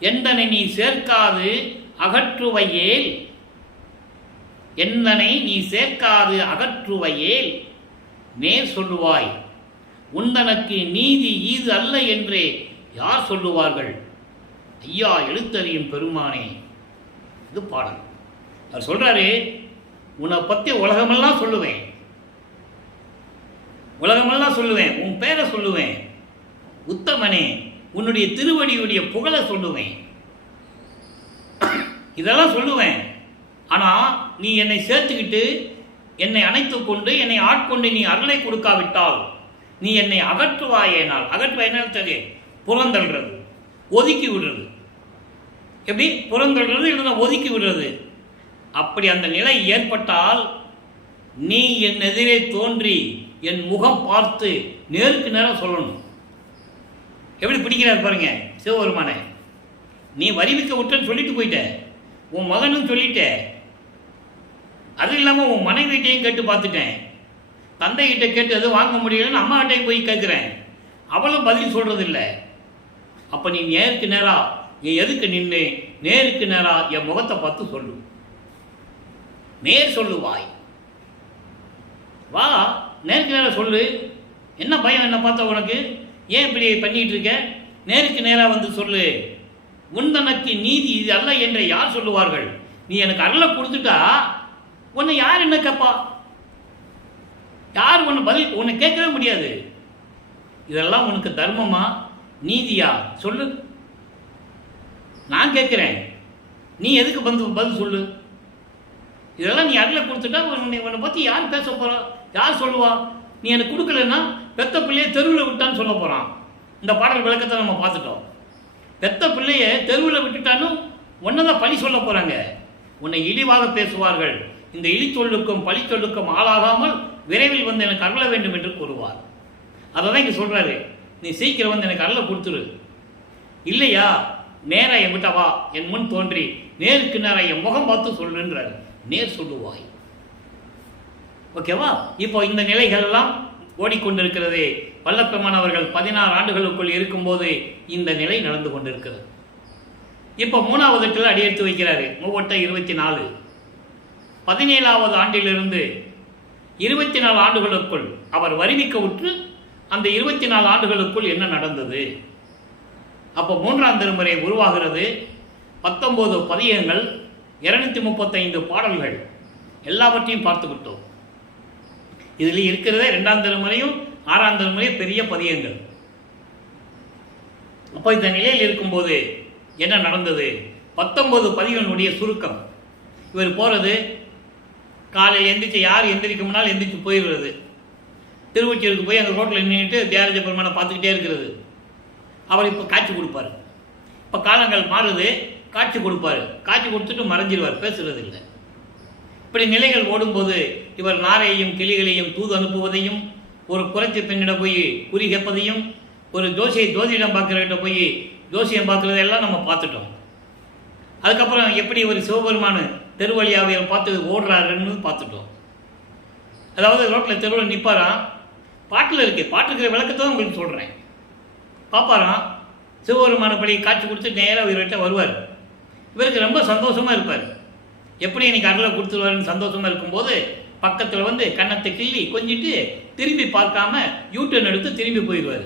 எந்தனை நீ சேர்க்காது அகற்றுவையேல் எந்தனை நீ சேர்க்காது அகற்றுவையேல் நேர் சொல்லுவாய் உந்தனக்கு நீதி ஈது அல்ல என்றே யார் சொல்லுவார்கள் ஐயா எழுத்தறியும் பெருமானே. இது பாடல். அவர் சொல்றாரு, உன்னை பற்றி உலகமெல்லாம் சொல்லுவேன், உலகமெல்லாம் சொல்லுவேன், உன் பேரை சொல்லுவேன், உத்தமனே உன்னுடைய திருவடியுடைய புகழை சொல்லுவேன், இதெல்லாம் சொல்லுவேன். ஆனால் நீ என்னை சேர்த்துக்கிட்டு என்னை அணைத்து கொண்டு என்னை ஆட்கொண்டு நீ அருளை கொடுக்காவிட்டால் நீ என்னை அகற்றுவாயேனால், அகற்றுவாயினால் தெரியும், புறந்தள்ளுறது, ஒதுக்கி விடுறது. எப்படி புறந்தள்ளுறது இல்லைன்னா ஒதுக்கி விடுறது. அப்படி அந்த நிலை ஏற்பட்டால் நீ என் எதிரே தோன்றி என் முகம் பார்த்து நேருக்கு நேரம் சொல்லணும். எப்படி பிடிக்கிறார் பாருங்க சிவபெருமானை. நீ வரிவிக்க விட்டுன்னு சொல்லிட்டு போயிட்ட, உன் மகனும் சொல்லிட்ட, அது இல்லாமல் உன் மனைவிட்டையும் கேட்டு பார்த்துட்டேன், தந்தைகிட்ட கேட்டு எதுவும் வாங்க முடியலன்னு அம்மாகிட்டையும் போய் கேட்குறேன், அவளும் பதில் சொல்கிறதில்லை. அப்போ நீ நேருக்கு நேரா என் எதுக்கு நின்று நேருக்கு நேரா என் முகத்தை பார்த்து சொல்லு, நேர் சொல்லுவாய், வா நேருக்கு நேராக சொல்லு. என்ன பயம் என்ன பார்த்தா உனக்கு, ஏன் இப்படி பண்ணிகிட்டு இருக்க, நேருக்கு நேராக வந்து சொல்லு. உந்தனக்கு நீதி இது அல்ல என்று யார் சொல்லுவார்கள். நீ எனக்கு அருளை கொடுத்துட்டா உன்னை யார் என்ன கேட்பா, யார் உன்னை பதில் உன்னை கேட்கவே முடியாது. இதெல்லாம் உனக்கு தர்மமா நீதியா சொல்லு, நான் கேட்குறேன், நீ எதுக்கு பதில் சொல்லு. இதெல்லாம் நீ அருளை கொடுத்துட்டா உன்னை பற்றி யார் பேச போகிறா, யார் சொல்லுவா. நீ எனக்கு கொடுக்கலன்னா பெத்த பிள்ளையை தெருவில் விட்டான்னு சொல்ல போகிறான். இந்த பாடல் விளக்கத்தை நம்ம பார்த்துட்டோம். பெத்த பிள்ளையை தெருவில் விட்டுட்டான்னு ஒன்னதான் பழி சொல்ல போகிறாங்க, உன்னை இழிவாக பேசுவார்கள். இந்த இழிச்சொல்லுக்கும் பழி சொல்லுக்கும் ஆளாகாமல் விரைவில் வந்து எனக்கு அருள வேண்டும் என்று கூறுவார். அதை தான் இங்கே சொல்கிறாரு, நீ சீக்கிரம் வந்து எனக்கு அருளை கொடுத்துரு, இல்லையா நேராக என் விட்ட வா, என் முன் தோன்றி நேருக்கு நேராக என் முகம் பார்த்து சொல்லுன்றார். நேர் சொல்லுவாய். ஓகேவா. இப்போ இந்த நிலைகள் எல்லாம் ஓடிக்கொண்டிருக்கிறது. வல்லப்பெருமான் அவர்கள் 16 ஆண்டுகளுக்குள் இருக்கும்போது இந்த நிலை நடந்து கொண்டிருக்கிறது. இப்போ 3வது எட்டில் அடியெடுத்து வைக்கிறாரு. 3-24 17வது ஆண்டிலிருந்து 24 ஆண்டுகளுக்குள் அவர் வருவிக்க உற்று அந்த 24 ஆண்டுகளுக்குள் என்ன நடந்தது. அப்போ 3ஆம் திருமுறை உருவாகிறது. 19 பதிகங்கள், 235 பாடல்கள், எல்லாவற்றையும் பார்த்துக்கிட்டோம். இதில் இருக்கிறதே 2ஆம் திருமுறையும் 6ஆம் திருமுறையும் பெரிய பதிகங்கள். அப்போ இந்த நிலையில் இருக்கும்போது என்ன நடந்தது, 19 பதிகங்களுடைய சுருக்கம். இவர் போகிறது, காலையில் எந்திரிச்சு யார் எந்திரிக்க முன்னால் எந்திரிச்சு போயிடுறது, திருவொற்றியூருக்கு போய் அங்கே ரோட்டில் நின்றுட்டு தியாகராஜ பெருமானை பார்த்துக்கிட்டே இருக்கிறது. அவர் இப்போ காட்சி கொடுப்பார். இப்போ காலங்கள் மாறுது, காட்சி கொடுப்பார், காட்சி கொடுத்துட்டு மறைஞ்சிடுவார், பேசுறது இல்லை. இப்படி நிலைகள் ஓடும்போது இவர் நாரையையும் கிளிகளையும் தூது அனுப்புவதையும், ஒரு குறைச்சி பெண்ணிடம் போய் குறி கேட்பதையும், ஒரு ஜோதிடம் பார்க்குறகிட்ட போய் ஜோசியம் பார்க்குறதெல்லாம் நம்ம பார்த்துட்டோம். அதுக்கப்புறம் எப்படி ஒரு சிவபெருமான் தெருவழியாவை பார்த்து ஓடுறாருன்னு பார்த்துட்டோம். அதாவது ரோட்டில் தெருவில் நிற்பாராம், பாட்டில் இருக்குது, பாட்டுக்கிற விளக்கத்தை தான் உங்களுக்கு சொல்கிறேன். பார்ப்பாராம், சிவபெருமானப்படி காட்சி கொடுத்து நேராக இவர்கிட்ட வருவார். இவருக்கு ரொம்ப சந்தோஷமாக இருப்பார். எப்படி இன்னைக்கு அருளை கொடுத்துருவாருன்னு சந்தோஷமாக இருக்கும்போது பக்கத்தில் வந்து கன்னத்தை கிள்ளி கொஞ்சிட்டு திரும்பி பார்க்காம யூட்டர்ன் எடுத்து திரும்பி போயிடுவார்.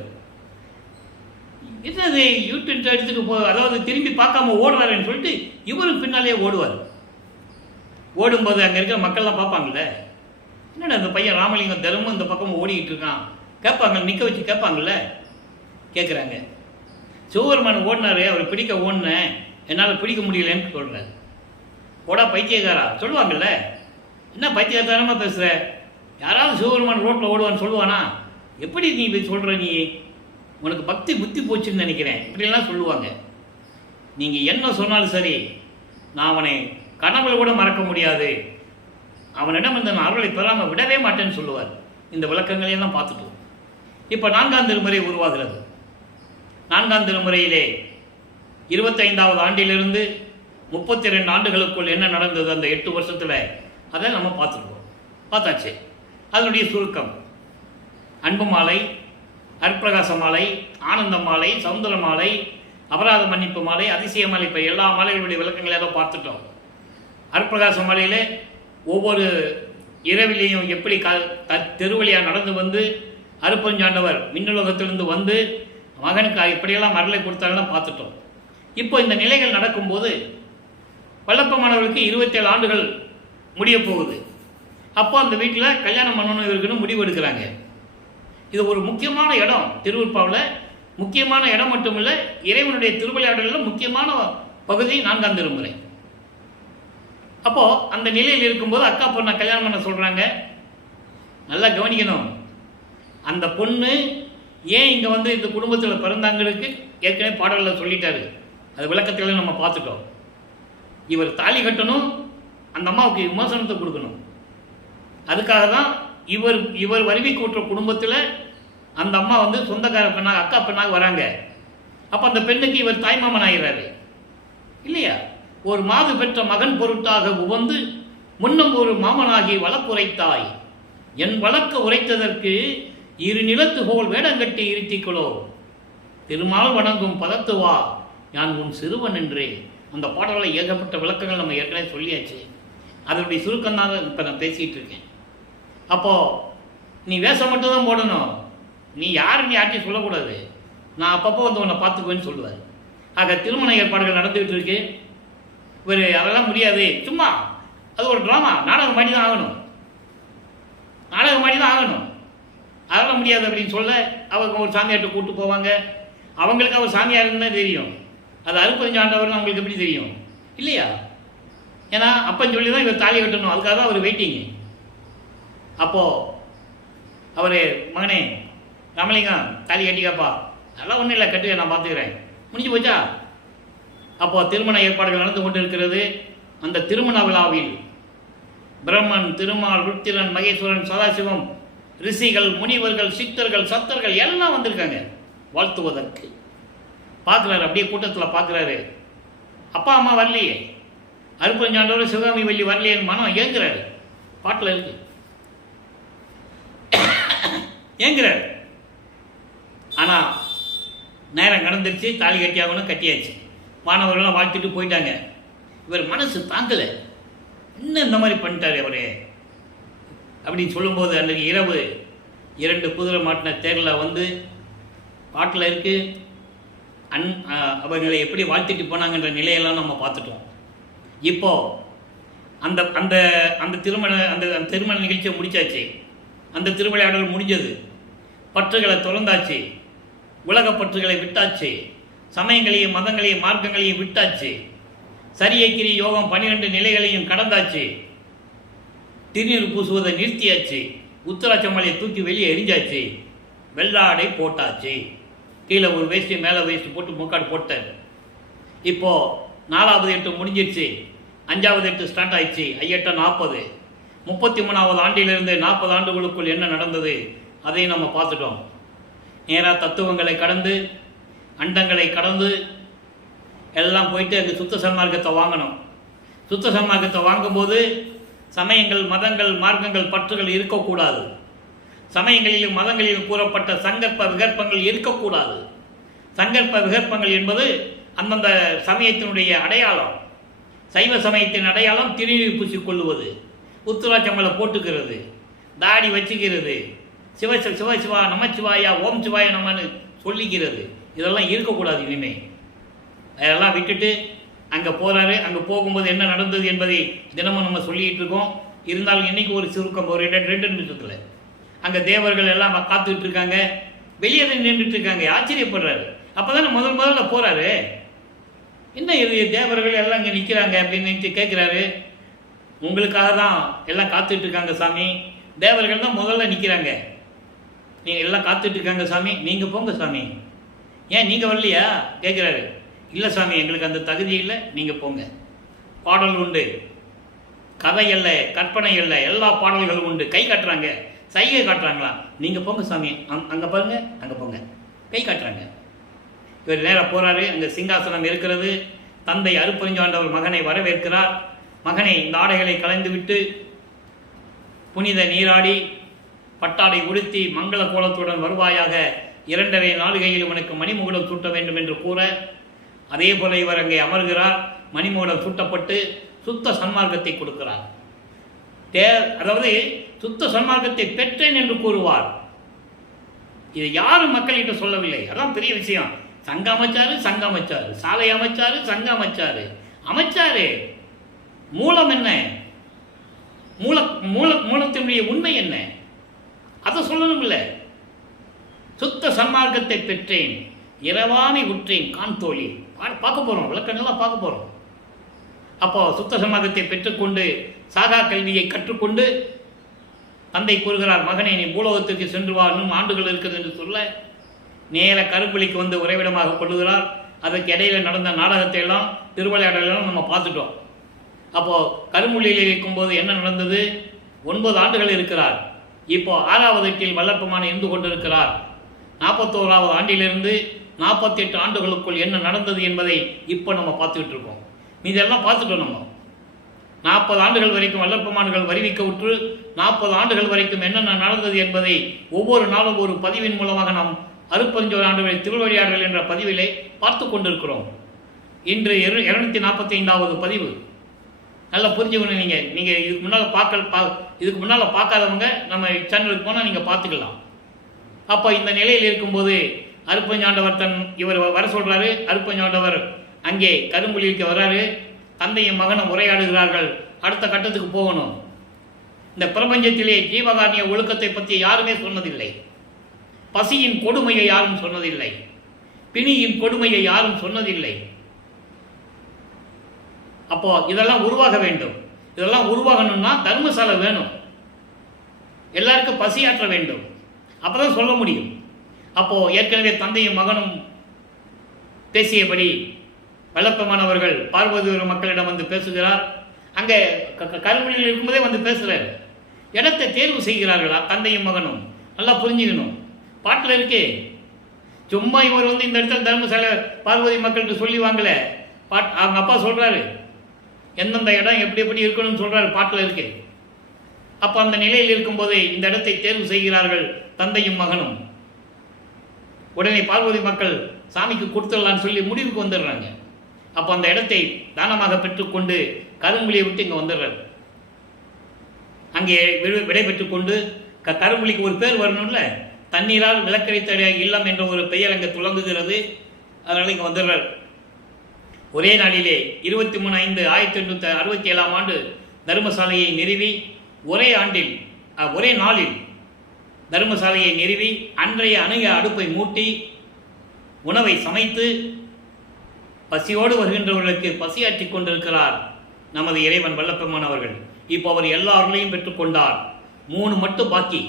என்னது யூட்டர்ன் எடுத்துட்டு அதாவது திரும்பி பார்க்காம ஓடுறாருன்னு சொல்லிட்டு இவரும் பின்னாலே ஓடுவார். ஓடும்போது அங்கே இருக்கிற மக்கள்லாம் பார்ப்பாங்கள்ல, என்னடா அந்த பையன் ராமலிங்கம் தினமும் இந்த பக்கம் ஓடிக்கிட்டு இருக்கான், கேட்பாங்க, நிற்க வச்சு கேட்பாங்கள்ல, கேட்குறாங்க. சிவபெருமான் ஓடினாரு, அவர் பிடிக்க ஓடினேன், என்னால் பிடிக்க முடியலன்னு சொல்கிறார். ஓடா பைத்தியக்காரா சொல்லுவாங்கள்ல, என்ன பைத்தியக்காரமாக பேசுகிற, யாராவது சிவபெருமான் ரோட்டில் ஓடுவான்னு சொல்லுவானா, எப்படி நீ இப்படி சொல்கிற, நீ உனக்கு பக்தி புத்தி போச்சுன்னு நினைக்கிறேன், இப்படிலாம் சொல்லுவாங்க. நீங்கள் என்ன சொன்னாலும் சரி, நான் அவனை கனவுல கூட மறக்க முடியாது, அவனிடம் இந்த அருளை பெறாமல் விடவே மாட்டேன்னு சொல்லுவார். இந்த விளக்கங்களையெல்லாம் பார்த்துட்டோம். இப்போ 4ஆம் திருமுறை உருவாகிறது. 4ஆம் திருமுறையிலே 25வது ஆண்டிலிருந்து 32 ஆண்டுகளுக்குள் என்ன நடந்தது அந்த 8 வருஷத்தில், அதை நம்ம பார்த்தாச்சு. அதனுடைய சுருக்கம்: அன்பு மாலை, அற்புரகாச மாலை, ஆனந்த மாலை, சவுந்தர மாலை, அபராத மன்னிப்பு மாலை, அதிசய மாலை, இப்போ எல்லா மாலைகளுடைய விளக்கங்களையும் தான் பார்த்துட்டோம். அற்புரகாச மாலையில் ஒவ்வொரு இரவிலையும் எப்படி தெருவழியாக நடந்து வந்து அருப்பஞ்சாண்டவர் விண்ணுலகத்திலிருந்து வந்து மகனுக்கு எப்படியெல்லாம் மரலை கொடுத்தாலும் பார்த்துட்டோம். இப்போ இந்த நிலைகள் நடக்கும்போது வல்லப்பமானவர்களுக்கு 27 ஆண்டுகள் முடிய போகுது. அப்போ அந்த வீட்டில் கல்யாணம் பண்ணணும் இருக்குன்னு முடிவு எடுக்கிறாங்க. இது ஒரு முக்கியமான இடம். திருவிற்பாவில் முக்கியமான இடம் மட்டுமில்லை, இறைவனுடைய திருவிளையாடலில் முக்கியமான பகுதி 4ஆம் திருமுறை. அப்போது அந்த நிலையில் இருக்கும்போது அக்கா பொண்ணை கல்யாணம் பண்ண சொல்கிறாங்க. நல்லா கவனிக்கணும், அந்த பொண்ணு ஏன் இங்கே வந்து இந்த குடும்பத்தில் பிறந்தாங்களுக்கு ஏற்கனவே பாடலில் சொல்லிட்டாரு. அது விளக்கத்தில் நம்ம பார்த்துட்டோம். இவர் தாலி கட்டணும், அந்த அம்மாவுக்கு விமர்சனத்தை கொடுக்கணும். அதுக்காக தான் இவர் வருவி கூட்டுற குடும்பத்தில் அந்த அம்மா வந்து சொந்தக்கார பெண்ணாக அக்கா பெண்ணாக வராங்க. அப்போ அந்த பெண்ணுக்கு இவர் தாய்மாமன் ஆகிறாரு இல்லையா? ஒரு மாது பெற்ற மகன் பொருட்டாக உவந்து முன்னும் ஒரு மாமனாகி வழக்குரைத்தாய், என் வழக்கு உரைத்ததற்கு 2 நிலத்து போல் வேடங்கட்டி இருத்திக்கொளோ, திருமால் வணங்கும் பதத்து வா, நான் உன் சிறுவன் என்றே. அந்த பாடலில் ஏகப்பட்ட விளக்கங்கள் நம்ம ஏற்கனவே சொல்லியாச்சு. அதனுடைய சுருக்கம் தான் இப்போ நான் பேசிகிட்டு இருக்கேன். அப்போது நீ வேஷம் மட்டும்தான் போடணும், நீ யாரும் நீ யார்ட்டையும் சொல்லக்கூடாது, நான் அப்பப்போ வந்து உன்னை பார்த்துக்குவேன்னு சொல்லுவார். ஆக திருமண ஏற்பாடுகள் நடந்துகிட்டு இருக்கு. இவர் அதெல்லாம் முடியாது, சும்மா அது ஒரு ட்ராமா, நாடகம் மாதிரி தான் ஆகணும், அதெல்லாம் முடியாது அப்படின்னு சொல்ல அவங்க ஒரு சாமியார்கிட்ட கூப்பிட்டு போவாங்க. அவங்களுக்கு அவர் சாமியாருன்னு தான் தெரியும், அது அருப்பஞ்சாண்டவர்னு அவங்களுக்கு எப்படி தெரியும் இல்லையா? ஏன்னா அப்பன்னு சொல்லி தான் இவர் தாலி கட்டணும், அதுக்காக தான் அவர் வெயிட்டிங்க. அப்போது அவர் மகனே ராமலிங்கம் தாலி கட்டிக்காப்பா, அதெல்லாம் ஒன்றும் இல்லை, கட்டுக்க, நான் பார்த்துக்கிறேன், முடிஞ்சு போச்சா? அப்போது திருமண ஏற்பாடுகள் நடந்து கொண்டு இருக்கிறது. அந்த திருமண விழாவில் பிரம்மன், திருமால், ருத்திரன், மகேஸ்வரன், சதாசிவம், ரிஷிகள், முனிவர்கள், சித்தர்கள், சத்தர்கள் எல்லாம் வந்திருக்காங்க வாழ்த்துவதற்கு. பார்க்குறாரு, அப்படியே கூட்டத்தில் பார்க்குறாரு. அப்பா அம்மா வரலையே, அருப்பஞ்சாண்டவர் சிவகாமி வள்ளி வரலையே, மனம் ஏங்குறாரு. பாட்டில் இருக்கு, ஏங்குறாரு. ஆனால் நேரம் கடந்துருச்சு, தாலி கட்டியாகணும், கட்டியாச்சு. மாணவர்கள்லாம் வாழ்த்துட்டு போயிட்டாங்க. இவர் மனசு தாங்கலை, இன்னும் இந்த மாதிரி பண்ணிட்டாரு அவரே அப்படின்னு சொல்லும்போது, அன்றைக்கு இரவு 2 குதிரை மாட்டின தேரில் வந்து பாட்டில் இருக்குது. அவர்களை எப்படி வாழ்த்திட்டு போனாங்கன்ற நிலையெல்லாம் நம்ம பார்த்துட்டோம். இப்போது அந்த அந்த அந்த திருமண அந்த திருமண நிகழ்ச்சியை முடித்தாச்சு, அந்த திருவிளையாடல் முடிஞ்சது, பற்றுகளை திறந்தாச்சு, உலக பற்றுகளை விட்டாச்சு, சமயங்களையும் மதங்களையும் மார்க்கங்களையும் விட்டாச்சு, சரியக்கிரி யோகம் 12 நிலைகளையும் கடந்தாச்சு, திருநீர் பூசுவதை நிறுத்தியாச்சு, உத்தராட்சமலையை தூக்கி வெளியே எரிஞ்சாச்சு, வெள்ளாடை போட்டாச்சு, கீழே ஒரு வேஷ்டி மேலே வேஷ்டி போட்டு முக்காடு போட்டார். இப்போது 4வது 8 முடிஞ்சிடுச்சு, 5வது 8 ஸ்டார்ட் ஆயிடுச்சு, 8 40, 33வது ஆண்டிலிருந்து 40 ஆண்டுகளுக்குள் என்ன நடந்தது அதையும் நம்ம பார்த்துட்டோம். நேராக தத்துவங்களை கடந்து அண்டங்களை கடந்து எல்லாம் போயிட்டு அந்த சுத்த சன்மார்க்கத்தை வாங்கணும். சுத்த சன்மார்க்கத்தை வாங்கும்போது சமயங்கள், மதங்கள், மார்க்கங்கள், பற்றுகள் இருக்கக்கூடாது. சமயங்களிலும் மதங்களிலும் கூறப்பட்ட சங்கற்ப விகற்பங்கள் இருக்கக்கூடாது. சங்கற்ப விகற்பங்கள் என்பது அந்தந்த சமயத்தினுடைய அடையாளம். சைவ சமயத்தின் அடையாளம் திருநீர் பூசிக்கொள்ளுவது, உத்தராட்சமலை போட்டுக்கிறது, தாடி வச்சுக்கிறது, சிவசிவா நமச்சிவாயா ஓம் சிவாய நமன்னு சொல்லிக்கிறது. இதெல்லாம் இருக்கக்கூடாது இனிமே. அதெல்லாம் விட்டுட்டு அங்கே போகிறாரு. அங்கே போகும்போது என்ன நடந்தது என்பதை தினமும் நம்ம சொல்லிகிட்டு இருக்கோம். இருந்தாலும் இன்றைக்கி ஒரு சுருக்கம், ஒரு 2 நிமிஷத்தில் அங்கே தேவர்கள் எல்லாம் காத்துக்கிட்டு இருக்காங்க, வெளியே நின்றுட்டு இருக்காங்க. ஆச்சரியப்படுறாரு. அப்போ தானே முதல்ல போகிறாரு. என்ன இது தேவர்கள் எல்லாம் இங்கே நிற்கிறாங்க அப்படின்னு கேட்குறாரு. உங்களுக்காக தான் எல்லாம் காத்துட்டு இருக்காங்க சாமி, தேவர்கள் தான் முதல்ல நிற்கிறாங்க, நீங்கள் எல்லாம் காத்துட்டு இருக்காங்க சாமி, நீங்கள் போங்க சாமி. ஏன் நீங்கள் வரலையா கேட்குறாரு. இல்லை சாமி, எங்களுக்கு அந்த தகுதி இல்லை, நீங்கள் போங்க. பாடல் உண்டு, கதை இல்லை, கற்பனை இல்லை, எல்லா பாடல்களும் உண்டு. கை காட்டுறாங்க, சைகை காட்டுறாங்களா, நீங்கள் போங்க சாமி, அங்கே பாருங்க, அங்கே போங்க, கை காட்டுறாங்க. இவர் நேராக போகிறாரு. அங்கே சிங்காசனம் இருக்கிறது. தந்தை அருட்பெருஞ்சாண்டவர் மகனை வரவேற்கிறார். மகனை இந்த ஆடைகளை கலைந்துவிட்டு புனித நீராடி பட்டாடை உடுத்தி மங்கள கோலத்துடன் வருவாயாக, 2.5 நாளிகையில் இவனுக்கு மணிமுகுடம் சூட்ட வேண்டும் என்று கூற, அதே போல இவர் அங்கே அமர்கிறார். மணிமுகுடம் சூட்டப்பட்டு சுத்த சன்மார்க்கத்தை கொடுக்கிறார். அதாவது சுத்த சன்மார்க்கத்தை பெற்றேன் என்று கூறுவார். இதை யாரும் மக்கள்கிட்ட சொல்லவில்லை. அதான் பெரிய விஷயம். சங்க அமைச்சாரு, சாலை அமைச்சாரு, சங்க அமைச்சாரு. மூலம் என்ன? மூலத்தினுடைய உண்மை என்ன? அதை சொல்லணும் இல்லை. சுத்த சன்மார்க்கத்தை பெற்றேன், இரவாமை உற்றேன் காண்தோழி. பார்க்க போறோம், விளக்கங்கள்லாம் பார்க்க போறோம். அப்போ சுத்த சன்மார்க்கத்தை பெற்றுக்கொண்டு சாகா கல்வியை கற்றுக்கொண்டு தந்தை கூறுகிறார், மகனை நீ பூலோகத்திற்கு சென்று வா, இன்னும் ஆண்டுகள் இருக்குது என்று சொல்ல நேர கருப்பலிக்கு வந்து உறைவிடமாக கொள்ளுகிறார். அதற்கு இடையில நடந்த நாடகத்தை எல்லாம் திருவிளையாடலாம் நம்ம பார்த்துட்டோம். அப்போது கருமொழியில் இருக்கும்போது என்ன நடந்தது? 9 ஆண்டுகள் இருக்கிறார். இப்போ 6வது எட்டில் வல்லற்பமான இருந்து கொண்டிருக்கிறார். 41வது ஆண்டிலிருந்து 48 ஆண்டுகளுக்குள் என்ன நடந்தது என்பதை இப்போ நம்ம பார்த்துக்கிட்டு இருக்கோம். இதெல்லாம் பார்த்துட்டோம். நம்ம 40 ஆண்டுகள் வரைக்கும் வல்லற்பமான்கள் வருவிக்க உற்று 40 ஆண்டுகள் வரைக்கும் என்னென்ன நடந்தது என்பதை ஒவ்வொரு நாளும் ஒரு பதிவின் மூலமாக நாம் அருட்பெருஞ்சோதி திருவிளையாடல் என்ற பதிவிலே பார்த்து கொண்டிருக்கிறோம். இன்று 245வது பதிவு. நல்லா புரிஞ்சுக்கணும். நீங்கள் இதுக்கு முன்னால் பார்க்காதவங்க நம்ம சேனலுக்கு போனால் நீங்கள் பார்த்துக்கலாம். அப்போ இந்த நிலையில் இருக்கும்போது அருட்பெருஞ்சாண்டவர் இவர் வர சொல்கிறாரு. அருட்பெருஞ்சாண்டவர் அங்கே கரும்புலிக்கு வராரு. தந்தையும் மகனும் உரையாடுகிறார்கள். அடுத்த கட்டத்துக்கு போகணும். இந்த பிரபஞ்சத்திலே ஜீவகாரணிய ஒழுக்கத்தை பற்றி யாருமே சொன்னதில்லை. பசியின் கொடுமையை யாரும் சொன்னதில்லை. பிணியின் கொடுமையை யாரும் சொன்னதில்லை. அப்போ இதெல்லாம் உருவாக வேண்டும். இதெல்லாம் உருவாகணும்னா தர்மசாலை வேணும். எல்லாருக்கும் பசியாற்ற வேண்டும். அப்பதான் சொல்ல முடியும். அப்போ ஏற்கனவே தந்தையும் மகனும் பேசியபடி வல்லப்பமானவர்கள் பார்வதி மக்களிடம் வந்து பேசுகிறார். அங்கே கருமொழியில் இருக்கும்போதே வந்து பேசுகிறார். இடத்தை தேர்வு செய்கிறார்களா தந்தையும் மகனும்? நல்லா புரிஞ்சுக்கணும். பாட்டில் இருக்கே. சும்மா இவர் வந்து இந்த இடத்துல தர்மசாலை பார்வதி மக்களுக்கு சொல்லி வாங்கல. அவங்க அப்பா சொல்றாரு எந்தெந்த இடம் எப்படி எப்படி இருக்கணும்னு சொல்றாரு, பாட்டில் இருக்கு. அப்போ அந்த நிலையில் இருக்கும்போது இந்த இடத்தை தேர்வு செய்கிறார்கள் தந்தையும் மகனும். உடனே பார்வதி மக்கள் சாமிக்கு கொடுத்துடலான்னு சொல்லி முடிவுக்கு வந்துடுறாங்க. அப்போ அந்த இடத்தை தானமாக பெற்றுக்கொண்டு கரும்புலியை விட்டு இங்கே வந்துடுறாரு. அங்கே விடை பெற்றுக்கொண்டு கரும்புலிக்கு ஒரு பேர் வரணும்ல, தண்ணீரால் விளக்கரித்த இல்லம் என்ற ஒரு பெயர் அங்கே துளங்குகிறது. அதனால் இங்கே வந்துடுறார். ஒரே நாளிலே 23/5/1867 ஆண்டு தர்மசாலையை நிறுவி ஒரே நாளில் தர்மசாலையை நிறுவி அன்றைய அணுக அடுப்பை மூட்டி உணவை சமைத்து பசியோடு வருகின்றவர்களுக்கு பசியாற்றி கொண்டிருக்கிறார் நமது இறைவன் வல்லப்பெருமானவர்கள். இப்போ அவர் எல்லா அருளையும் பெற்றுக்கொண்டார். 3 மட்டும் பாக்கி.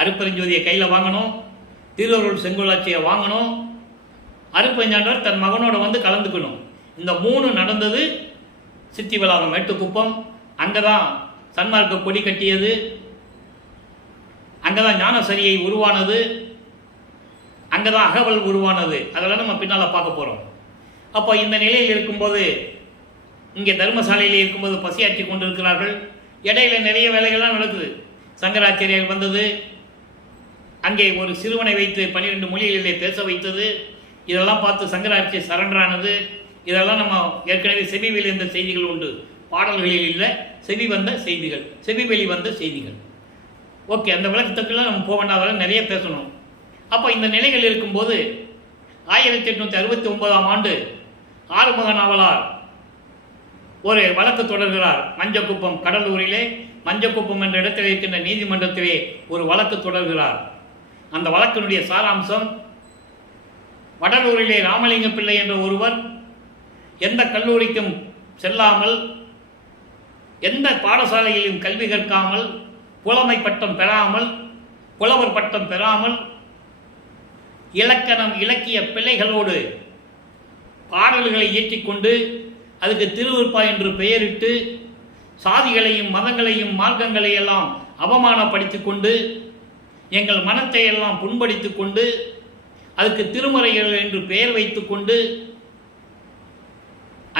அருட்பெருஞ்சோதியை கையில் வாங்கணும், திருவருள் செங்கோலாட்சியை வாங்கணும், அருட்பெருஞ்சாண்டவர் தன் மகனோட வந்து கலந்துக்கணும். இந்த 3 நடந்தது சித்திவளாகம் மேட்டுக்குப்பம். அங்கே தான் சன்மார்க்க கொடி கட்டியது, அங்கே தான் ஞானசரியை உருவானது, அங்கே தான் அகவல் உருவானது. அதெல்லாம் நம்ம பின்னால் பார்க்க போகிறோம். அப்போ இந்த நிலையில் இருக்கும்போது இங்கே தர்மசாலையில் இருக்கும்போது பசியாற்றி கொண்டிருக்கிறார்கள். இடையில நிறைய வேலைகள்லாம் நடக்குது. சங்கராச்சாரியர் வந்தது, அங்கே ஒரு சிறுவனை வைத்து 12 மொழிகளிலே பேச வைத்தது. இதெல்லாம் பார்த்து சங்கராச்சாரியர் சரண்டரானது. இதெல்லாம் நம்ம ஏற்கனவே செவி வெளிவந்த செய்திகள் உண்டு. பாடல்களில் இல்லை, செவி வந்த செய்திகள், செவி வெளிவந்த செய்திகள். ஓகே, அந்த விளக்கத்துக்கெல்லாம் நம்ம போக வேண்டாம், நிறைய பேசணும். அப்போ இந்த நிலைகள் இருக்கும்போது 1869ஆம் ஆண்டு ஆறுமுக நாவலார் ஒரு வழக்கு தொடர்கிறார். மஞ்சக்குப்பம் கடலூரிலே மஞ்சக்குப்பம் என்ற இடத்தில் இருக்கின்ற நீதிமன்றத்திலே ஒரு வழக்கு தொடர்கிறார். அந்த வழக்கினுடைய சாராம்சம், வடலூரிலே ராமலிங்க பிள்ளை என்ற ஒருவர் எந்த கல்லூரிக்கும் செல்லாமல், எந்த பாடசாலையிலும் கல்வி கற்காமல், புலமை பட்டம் பெறாமல், புலவர் பட்டம் பெறாமல், இலக்கணம் இலக்கிய பிள்ளைகளோடு பாடல்களை இயற்றிக்கொண்டு அதுக்கு திருவிற்பா என்று பெயரிட்டு சாதிகளையும் மதங்களையும் மார்க்கங்களையெல்லாம் அவமானப்படுத்தி கொண்டு எங்கள் மனத்தை எல்லாம் புண்படுத்தி கொண்டு அதுக்கு திருமறைகள் என்று பெயர் வைத்துக்கொண்டு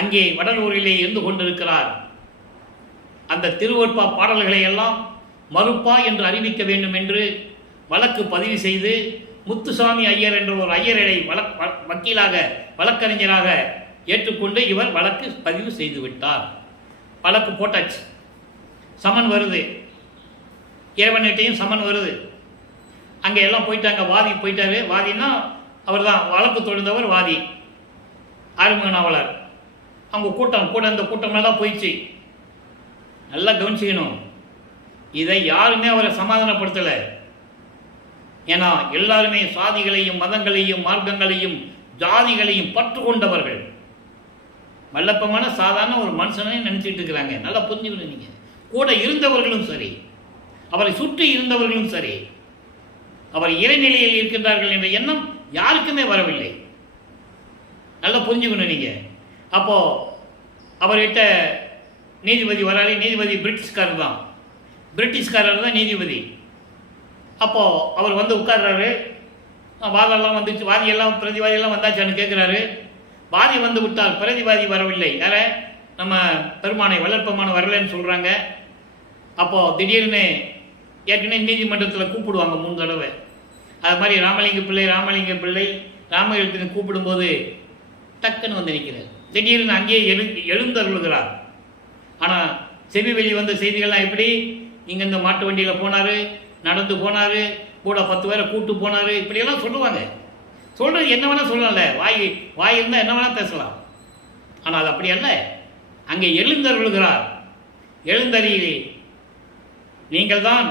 அங்கே வடலூரிலே இருந்து கொண்டிருக்கிறார். அந்த திருவொற்பா பாடல்களை எல்லாம் மறுப்பா என்று அறிவிக்க வேண்டும் என்று வழக்கு பதிவு செய்து முத்துசாமி ஐயர் என்ற ஒரு ஐயரை வக்கீலாக வழக்கறிஞராக ஏற்றுக்கொண்டு இவர் வழக்கு பதிவு செய்து விட்டார். வழக்கு போட்டாச்சு, சமன் வருது, இறைவன்கிட்டையும் சமன் வருது. அங்கே எல்லாம் போயிட்டாங்க, வாதி போயிட்டாரு. வாதினா அவர் தான் வழக்கு தொழுந்தவர் வாதி, ஆறுமுக நாவலர். அவங்க கூட்டம் கூட இந்த கூட்டமெல்லாம் போயிடுச்சு. நல்லா கவனிச்சுக்கணும், இதை யாருமே அவரை சமாதானப்படுத்தலை. ஏன்னா எல்லாருமே சாதிகளையும் மதங்களையும் மார்க்கங்களையும் ஜாதிகளையும் பற்று கொண்டவர்கள். மல்லப்பமான சாதாரண ஒரு மனுஷனே நினச்சிட்டு இருக்கிறாங்க. நல்லா புரிஞ்சுக்கணும். நீங்கள் கூட இருந்தவர்களும் சரி, அவரை சுற்றி இருந்தவர்களும் சரி, அவர் இறைநிலையில் இருக்கின்றார்கள் என்ற எண்ணம் யாருக்குமே வரவில்லை. நல்லா புரிஞ்சுக்கணும் நீங்கள். அப்போது அவர்கிட்ட நீதிபதி வராரு. நீதிபதி பிரிட்டிஷ்காரர் தான் நீதிபதி. அப்போது அவர் வந்து உட்கார்றாரு. வாதெல்லாம் வந்துச்சு, வாதியெல்லாம் பிரதிவாதியெல்லாம் வந்தாச்சான்னு கேட்குறாரு. வாதி வந்து விட்டால் பிரதிவாதி வரவில்லை. யார நம்ம பெருமானை வளர்ப்பமான வரலன்னு சொல்கிறாங்க. அப்போது திடீர்னு ஏற்கனவே நீதிமன்றத்தில் கூப்பிடுவாங்க 3 தடவை. அது மாதிரி ராமலிங்க பிள்ளை ராமலிங்கத்தினை கூப்பிடும்போது டக்குன்னு வந்து நிற்கிறார். திடீர்னு அங்கேயே எழுந்தருளுகிறார். ஆனால் செவி வெளி வந்த செய்திகள்லாம் எப்படி, இங்கே இந்த மாட்டு வண்டியில் போனார், நடந்து போனார், கூட 10 பேரை கூட்டு போனார், இப்படியெல்லாம் சொல்லுவாங்க. சொல்கிறது என்ன வேணால் சொல்லல, வாய் இருந்தால் என்ன வேணால் பேசலாம். ஆனால் அது அப்படி அல்ல. அங்கே எழுந்தருளுகிறார். எழுந்தறியிலே நீங்கள் தான்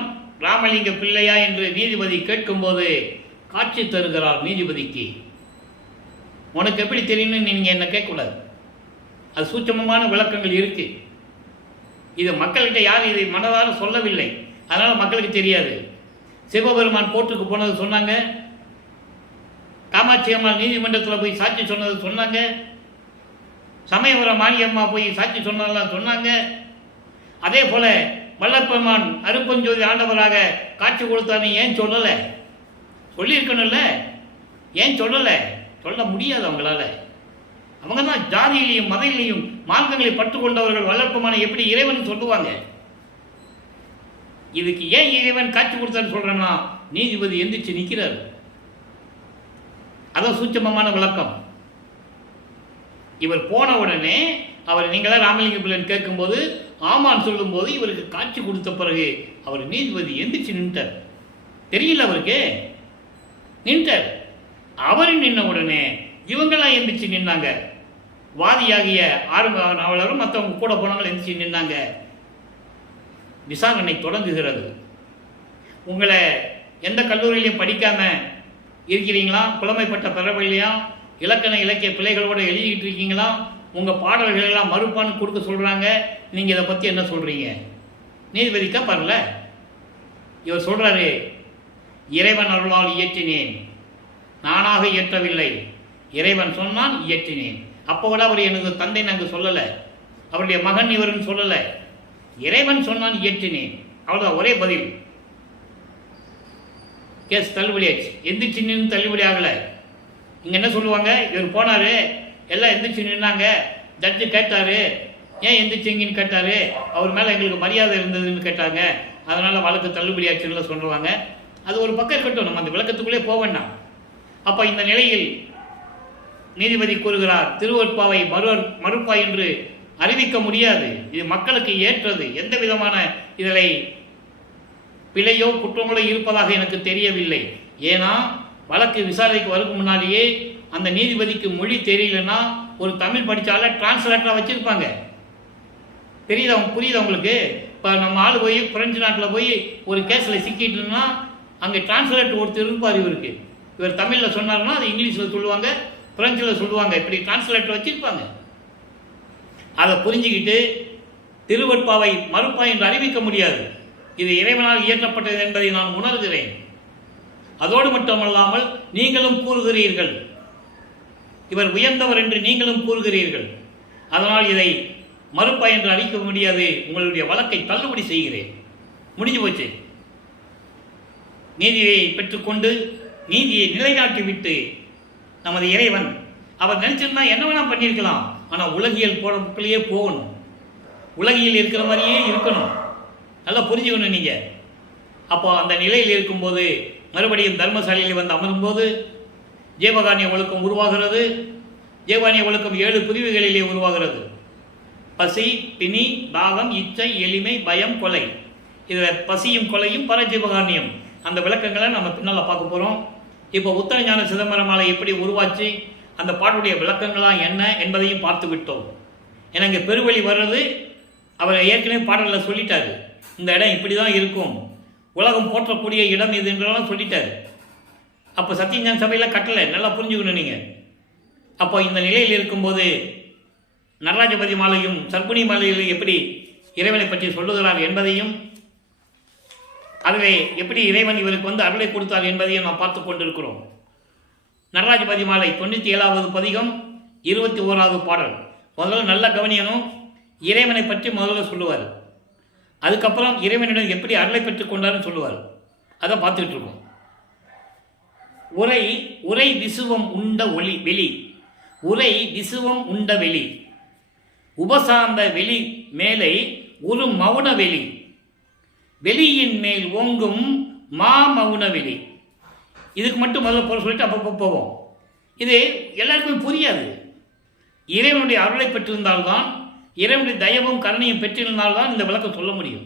ராமலிங்க பிள்ளையா என்று நீதிபதி கேட்கும்போது காட்சி தருகிறார் நீதிபதிக்கு. உனக்கு எப்படி தெரியும்னு நீங்கள் என்ன கேட்கக்கூடாது. அது சூட்சமமான விளக்கங்கள் இருக்குது. இது மக்கள்கிட்ட யாரும் இதை மனதார சொல்லவில்லை, அதனால் மக்களுக்கு தெரியாது. சிவபெருமான் கோர்ட்டுக்கு போனது சொன்னாங்க, காமாட்சி அம்மா நீதிமன்றத்தில் போய் சாட்சி சொன்னது சொன்னாங்க, சமயபுரம் மாரியம்மா போய் சாட்சி சொன்னதெல்லாம் சொன்னாங்க. அதே போல் வல்லப்பெருமான் அருப்பஞ்சோதி ஆண்டவராக காட்சி கொடுத்தான்னு ஏன் சொல்லலை? சொல்லியிருக்கணும்ல, ஏன் சொல்லலை? சொல்ல முடியாது அவங்களால. அவங்க தான் ஜாதியிலையும் மதையிலையும் மார்க்கங்களை பற்று கொண்டவர்கள். வல்லப்பெருமானை எப்படி இறைவன் சொல்லுவாங்க? இதுக்கு ஏன் இறைவன் காட்சி கொடுத்தான்னு சொல்றேன்னா, நீதிபதி எந்திரிச்சு நிற்கிறார். அதான் சூட்சமமான விளக்கம். இவர் போன உடனே அவர் நீங்களா ராமலிங்க பிள்ளைன்னு கேட்கும்போது ஆமான்னு சொல்லும்போது இவருக்கு காட்சி கொடுத்த பிறகு அவர் நீதிபதி எந்திரிச்சு நின்றார். தெரியல அவருக்கு, நின்றார். அவர் நின்ன உடனே இவங்களாம் எந்திரிச்சு நின்னாங்க. வாதியாகிய ஆறுமுக நாவலரும் மற்றவங்க கூட போனவங்க எந்திரிச்சு நின்னாங்க. விசாரணை தொடங்குகிறது. உங்களை எந்த கல்லூரியிலையும் படிக்காம இருக்கிறீங்களா? புலமைப்பட்ட பெறவில்லையா? இலக்கண இலக்கிய பிள்ளைகளோடு எழுதிக்கிட்டு இருக்கீங்களா? உங்கள் பாடல்கள் எல்லாம் மறுப்பான்னு கொடுக்க சொல்கிறாங்க. நீங்கள் இதை பற்றி என்ன சொல்கிறீங்க? நீதிபதிக்கா பரல. இவர் சொல்கிறாரு, இறைவன் அருளால் இயற்றினேன், நானாக இயற்றவில்லை. இறைவன் சொன்னான், இயற்றினேன். அப்போ கூட அவர் எனது தந்தை நாங்கள் சொல்லலை, அவருடைய மகன் இவருன்னு சொல்லலை. இறைவன் சொன்னான், இயற்றினேன். அவ்வளோதான், ஒரே பதில். கேஸ் தள்ளுபடியாச்சு. எந்திரிச்சு நின்று தள்ளுபடி ஆகலை. இங்கே என்ன சொல்லுவாங்க, இவர் போனார், எல்லாம் எந்திரிச்சு நின்னாங்க. ஜட்ஜு கேட்டார், ஏன் எந்திரிச்சிங்கன்னு கேட்டார். அவர் மேலே எங்களுக்கு மரியாதை இருந்ததுன்னு கேட்டாங்க, அதனால் வழக்கு தள்ளுபடி ஆச்சுன்னு சொல்லுவாங்க. அது ஒரு பக்கம் இருக்கட்டும், நம்ம அந்த விளக்கத்துக்குள்ளே போக வேண்டாம். அப்போ இந்த நிலையில் நீதிபதி கூறுகிறார், திருவொற்பாவை மறுப்பா என்று அறிவிக்க முடியாது, இது மக்களுக்கு ஏற்றது. எந்த விதமான இதில் பிழையோ குற்றங்களோ இருப்பதாக எனக்கு தெரியவில்லை. ஏன்னா வழக்கு விசாரணைக்கு வரும் முன்னாடியே அந்த நீதிபதிக்கு மொழி தெரியலன்னா ஒரு தமிழ் படித்தால டிரான்ஸ்லேட்டராக வச்சுருப்பாங்க. புரியுது உங்களுக்கு? இப்போ நம்ம ஆள் போய் பிரெஞ்சு நாட்டில் போய் ஒரு கேஸில் சிக்கிட்டுனா அங்கே டிரான்ஸ்லேட்டர் ஒருத்தர் இருப்பார். இவர் தமிழில் சொன்னார்னா அது இங்கிலீஷில் சொல்லுவாங்க, பிரெஞ்சில் சொல்லுவாங்க. இப்படி டிரான்ஸ்லேட்டர் வச்சுருப்பாங்க. அதை புரிஞ்சுக்கிட்டு திருவொற்பாவை மறுப்பா என்று அறிவிக்க முடியாது, இது இறைவனால் இயற்றப்பட்டது என்பதை நான் உணர்கிறேன். அதோடு மட்டுமல்லாமல் நீங்களும் கூறுகிறீர்கள், இவர் உயர்ந்தவர் என்று நீங்களும் கூறுகிறீர்கள். அதனால் இதை மறுப்பா என்று அறிவிக்க முடியாது, உங்களுடைய வழக்கை தள்ளுபடி செய்கிறேன். முடிஞ்சு போச்சு. நீதியை பெற்றுக்கொண்டு நீதியை நிலைநாட்டிவிட்டு நமது இறைவன் அவர் நினைச்சிருந்தா என்ன வேணா பண்ணியிருக்கலாம். ஆனால் உலகியல் போலயே போகணும், உலகியல் இருக்கிற மாதிரியே இருக்கணும். நல்லா புரிஞ்சுக்கணும் நீங்கள். அப்போ அந்த நிலையில் இருக்கும்போது மறுபடியும் தர்மசாலையில் வந்து அமரும்போது ஜீவகாருண்ய ஒழுக்கம் உருவாகிறது. ஜீவகாருண்ய ஒழுக்கம் 7 பிரிவுகளிலே உருவாகிறது. பசி, பிணி, தாகம், இச்சை, எளிமை, பயம், கொலை. இதில் பசியும் கொலையும் பரஜீவகாருண்யம். அந்த விளக்கங்களை நம்ம பின்னால் பார்க்க போகிறோம். இப்போ உத்தரஞான சிதம்பரமாலை எப்படி உருவாச்சு, அந்த பாட்டுடைய விளக்கங்களாம் என்ன என்பதையும் பார்த்து விட்டோம். ஏன்னா இங்கே பெருவழி வர்றது அவர் ஏற்கனவே பாடலில் சொல்லிட்டாரு. இந்த இடம் இப்படி தான் இருக்கும், உலகம் போற்றக்கூடிய இடம் இதுன்றலாம் சொல்லிட்டாரு. அப்போ சத்தியஞான சபையில் கட்டலை, நல்லா புரிஞ்சுக்கணும் நீங்கள். அப்போ இந்த நிலையில் இருக்கும்போது நடராஜபதி மாலையும் சர்க்குணி மாலையிலும் எப்படி இறைவனை பற்றி சொல்லுகிறார் என்பதையும், அதிலே எப்படி இறைவன் இவருக்கு வந்து அருளை கொடுத்தார் என்பதையும் நாம் பார்த்து கொண்டிருக்கிறோம். நடராஜபதி மாலை 97வது பதிகம் 21வது பாடல். முதல்ல நல்லா கவனியணும். இறைவனை பற்றி முதல்ல சொல்லுவார், அதுக்கப்புறம் இறைவனிடம் எப்படி அருளை பெற்றுக் கொண்டார்னு சொல்லுவார். அதை பார்த்துக்கிட்டு இருக்கோம். உரை உரை விசுவம் உண்ட ஒளி வெளி, உரை விசுவம் உண்ட வெளி, உபசார்ந்த வெளி மேலே ஒரு மௌன வெளி, வெளியின் மேல் ஓங்கும் மா மௌன வெளி. இதுக்கு மட்டும் முதல்ல போல சொல்லிட்டு அப்பப்போ போவோம். இது எல்லாருக்குமே புரியாது. இறைவனுடைய அருளை பெற்றிருந்தால்தான், இறைவனுடைய தயவும் கருணையும் பெற்றிருந்தால்தான் இந்த விளக்கம் சொல்ல முடியும்.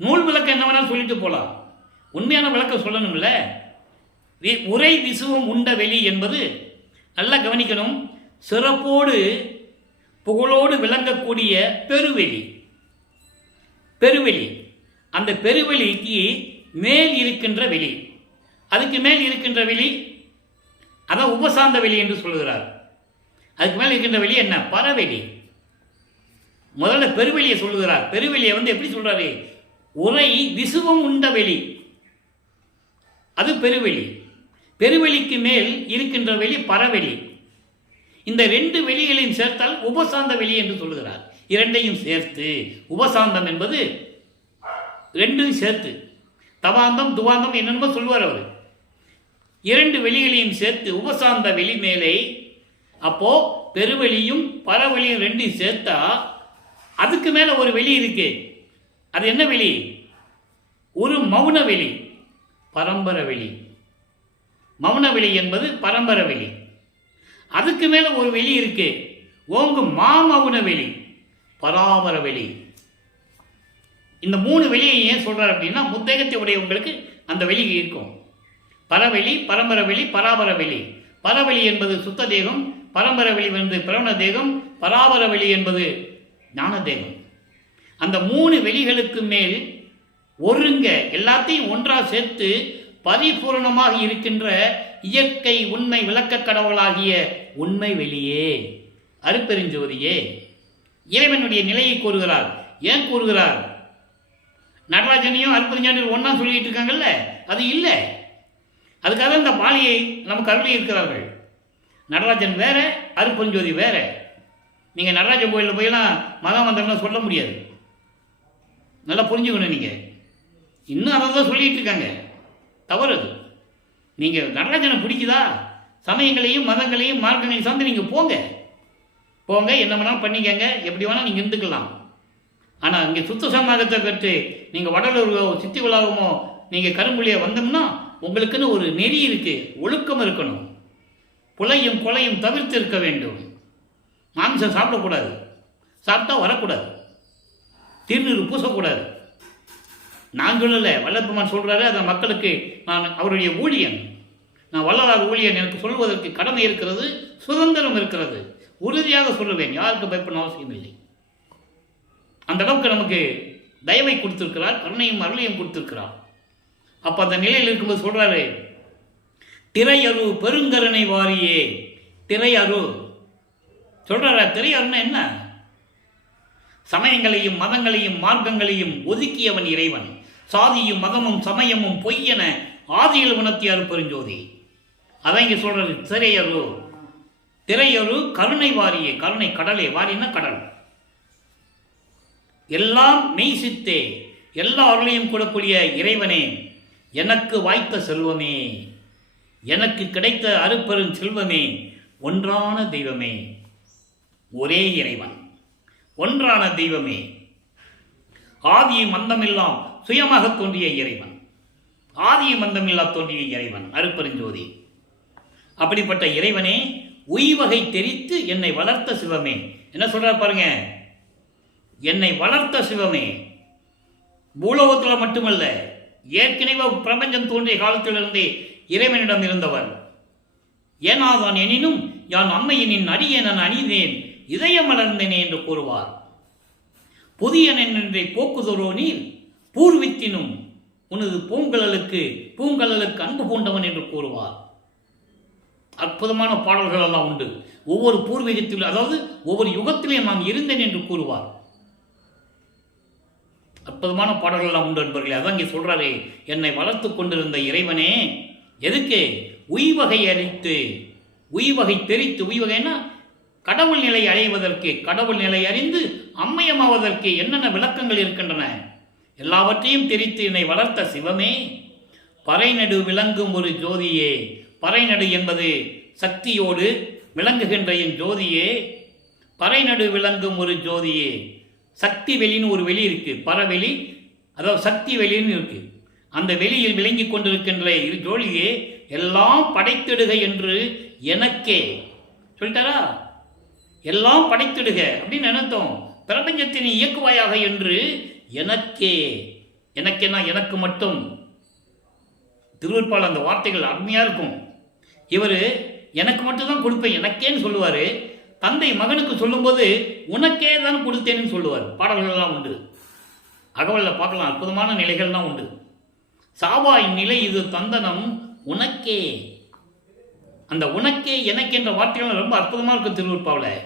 நூல் விளக்கம் என்ன வேணாலும் சொல்லிட்டு போகலாம், உண்மையான விளக்கம் சொல்லணும்ல. உரை விசுவம் உண்ட வெளி என்பது நல்லா கவனிக்கணும். சிறப்போடு புகழோடு விளங்கக்கூடிய பெருவெளி. பெருவெளி, அந்த பெருவெளிக்கு மேல் இருக்கின்ற வெளி, அதுக்கு மேல் இருக்கின்ற வெளி அதான் உபசார்ந்த வெளி என்று சொல்கிறார். அதுக்கு மேல் இருக்கின்ற வெளி என்ன? பரவெளி. முதல்ல பெருவெளியை சொல்லுகிறார். பெருவெளியை வந்து எப்படி சொல்றாரு? உரை விசுவம் உண்ட வெளி, அது பெருவெளி. பெருவெளிக்கு மேல் இருக்கின்ற வெளி பரவெளி. இந்த 2 வெளிகளையும் சேர்த்தால் உபசார்ந்த வெளி என்று சொல்லுகிறார். இரண்டையும் சேர்த்து உபசாந்தம் என்பது 2 சேர்த்து, தவாந்தம் துவாந்தம் என்னென்னமோ சொல்லுவார் அவர். 2 வெளிகளையும் சேர்த்து உபசார்ந்த வெளி மேலே. அப்போ பெருவெளியும் பரவெளியும் 2 சேர்த்தா அதுக்கு மேல ஒரு வெளி இருக்கு. அது என்ன வெளி? ஒரு மௌன வெளி, பரம்பர வெளி. மௌன வெளி என்பது பரம்பர வெளி. அதுக்கு மேல ஒரு வெளி இருக்கு, ஓங்கு மாமௌன வெளி, பராபர வெளி. இந்த 3 வெளியை ஏன் சொல்றார் அப்படின்னா, முத்தேகத்தை உடையவங்களுக்கு அந்த வெளி இருக்கும். பரவெளி, பரம்பர வெளி, பராபர வெளி. பரவெளி என்பது சுத்த தேகம், பரம்பர வெளி என்பது பிரவண தேகம், பராபர வெளி என்பது ஞான தேகம். அந்த 3 வெளிகளுக்கு மேல் ஒருங்க எல்லாத்தையும் ஒன்றா சேர்த்து பரிபூரணமாக இருக்கின்ற இயற்கை உண்மை விளக்க கடவுளாகிய உண்மை வெளியே, அருட்பெருஞ்சோதியே, இறைவனுடைய நிலையை கூறுகிறார். ஏன் கூறுகிறார்? நடராஜனையும் அருட்பெருஞ்சோதியும் ஒன்னா சொல்லிட்டு இருக்காங்கல்ல, அது இல்லை. அதுக்காக இந்த மாலையை நமக்கு அருளி இருக்கிறார்கள். நடராஜன் வேற, அருட்பெருஞ்சோதி வேற. நீங்கள் நடராஜன் கோயிலில் போயெல்லாம் மகாமந்திரம்லாம் சொல்ல முடியாது. நல்லா புரிஞ்சுக்கணும். நீங்கள் இன்னும் அதை தான் சொல்லிட்டு இருக்காங்க, தவறு அது. நீங்கள் நடராஜனை பிடிக்குதா, சமயங்களையும் மதங்களையும் மார்க்கங்களையும் சார்ந்து நீங்கள் போங்க போங்க, என்ன வேணாலும் பண்ணிக்கங்க, எப்படி வேணால் நீங்கள் இருந்துக்கலாம். ஆனால் இங்கே சுத்த சமாகத்தை பெற்று நீங்கள் வடலூரோ சித்தி உலகமோ நீங்கள் கரும்புலியை வந்தோம்னா உங்களுக்குன்னு ஒரு நெறி இருக்கு, ஒழுக்கம் இருக்கணும். புலையும் கொலையும் தவிர்த்து இருக்க வேண்டும். மாம்சம் சாப்பிடக்கூடாது, சாப்பிட்டா வரக்கூடாது, திருநீர் பூசக்கூடாது. நான் சொல்லலை, வல்லப்பெருமான் சொல்கிறாரு. அந்த மக்களுக்கு நான் அவருடைய ஊழியன், நான் வள்ளலார் ஊழியன், எனக்கு சொல்வதற்கு கடமை இருக்கிறது, சுதந்திரம் இருக்கிறது. உறுதியாக சொல்லுவேன், யாருக்கு பயப்பட அவசியம் இல்லை. அந்த அளவுக்கு நமக்கு தயவை கொடுத்திருக்கிறார், கருணையும் அருளையும் கொடுத்திருக்கிறார். அப்போ அந்த நிலையில் இருக்கும்போது சொல்கிறாரு, திரையரு பெருங்கருணை வாரியே. திரையரு சொல்கிறாரா? திரையருன்னா என்ன? சமயங்களையும் மதங்களையும் மார்க்கங்களையும் ஒதுக்கியவன் இறைவன். சாதியும் மதமும் சமயமும் பொய்யென ஆதியில் உணர்த்திய அருட்பெருஞ்சோதி. அதான் இங்கே சொல்றது. திரையரு, திரையரு கருணை வாரியே. கருணை கடலே, வாரின்னா கடல். எல்லாம் மெய் சித்தே, எல்லா அருளையும் கூடக்கூடிய இறைவனே, எனக்கு வாய்த்த செல்வமே. எனக்கு கிடைத்த அருப்பெரும் செல்வமே, ஒன்றான தெய்வமே, ஒரே இறைவன், ஒன்றான தெய்வமே, ஆதியும் அந்தமெல்லாம் சுயமாக தோன்றிய இறைவன், ஆதியும் அந்தமில்லா தோன்றிய இறைவன் அருப்பெருஞ்சோதி. அப்படிப்பட்ட இறைவனே, உய்வகை தெரித்து என்னை வளர்த்த சிவமே. என்ன சொல்றார் பாருங்க, என்னை வளர்த்த சிவமே. பூலோகத்தில் மட்டுமல்ல, ஏற்கனவே பிரபஞ்சம் தோன்றிய காலத்திலிருந்தே இறைவனிடம் இருந்தவர். ஏனாதான் எனினும் யான் அம்மையினின் அடியேன் அணிந்தேன், இதயம் மலர்ந்தேனே என்று கூறுவார். புதியன் என்றே போக்குதொரோ நீர் பூர்வித்தினும் உனது பூங்கலலுக்கு அன்பு பூண்டவன் என்று கூறுவார். அற்புதமான பாடல்கள் எல்லாம் உண்டு. ஒவ்வொரு பூர்வீகத்திலும், அதாவது ஒவ்வொரு யுகத்திலையும் நான் இருந்தேன் என்று கூறுவார். அற்புதமான பாடல்கள் எல்லாம் உண்டு என்பவர்களே. அதான் இங்கே சொல்றாரு, என்னை வளர்த்து கொண்டிருந்த இறைவனே, எதுக்கு? உய்வகை அறித்து, உய்வகை தெரித்து, உய்வகைன்னா கடவுள் நிலை அடைவதற்கு, கடவுள் நிலை அறிந்து அம்மையமாவதற்கு என்னென்ன விளக்கங்கள் இருக்கின்றன எல்லாவற்றையும் தெரித்து என்னை வளர்த்த சிவமே. பறைநடு விளங்கும் ஒரு ஜோதியே. பறைநடு என்பது சக்தியோடு விளங்குகின்ற என் ஜோதியே. பறைநடு விளங்கும் ஒரு ஜோதியே. சக்தி வெளின்னு ஒரு வெளி இருக்கு, பறவெளி, அதாவது சக்தி வெளின்னு இருக்கு. அந்த வெளியில் விளங்கி கொண்டிருக்கின்ற இரு ஜோதியே, எல்லாம் படைத்திடுக என்று எனக்கே சொல்லிட்டாரா? எல்லாம் படைத்திடுக அப்படின்னு நினைத்தோம். பிரபஞ்சத்தினை இயக்குவாயாக என்று எனக்கே, எனக்கேனா எனக்கு மட்டும். திருவருட்பால் அந்த வார்த்தைகள் அருமையாக இருக்கும். இவர் எனக்கு மட்டும்தான் கொடுப்பேன், எனக்கேன்னு சொல்லுவார். தந்தை மகனுக்கு சொல்லும்போது உனக்கே தான் கொடுத்தேன்னு சொல்லுவார். பாடல்கள்லாம் உண்டு, அகவலில் பார்க்கலாம். அற்புதமான நிலைகள்லாம் உண்டு. சாவாய் நிலை இது தந்தனம் உனக்கே. அந்த உனக்கே எனக்கு என்ற வார்த்தைகள் ரொம்ப அற்புதமாக இருக்கும் திருவருட்பாவில்.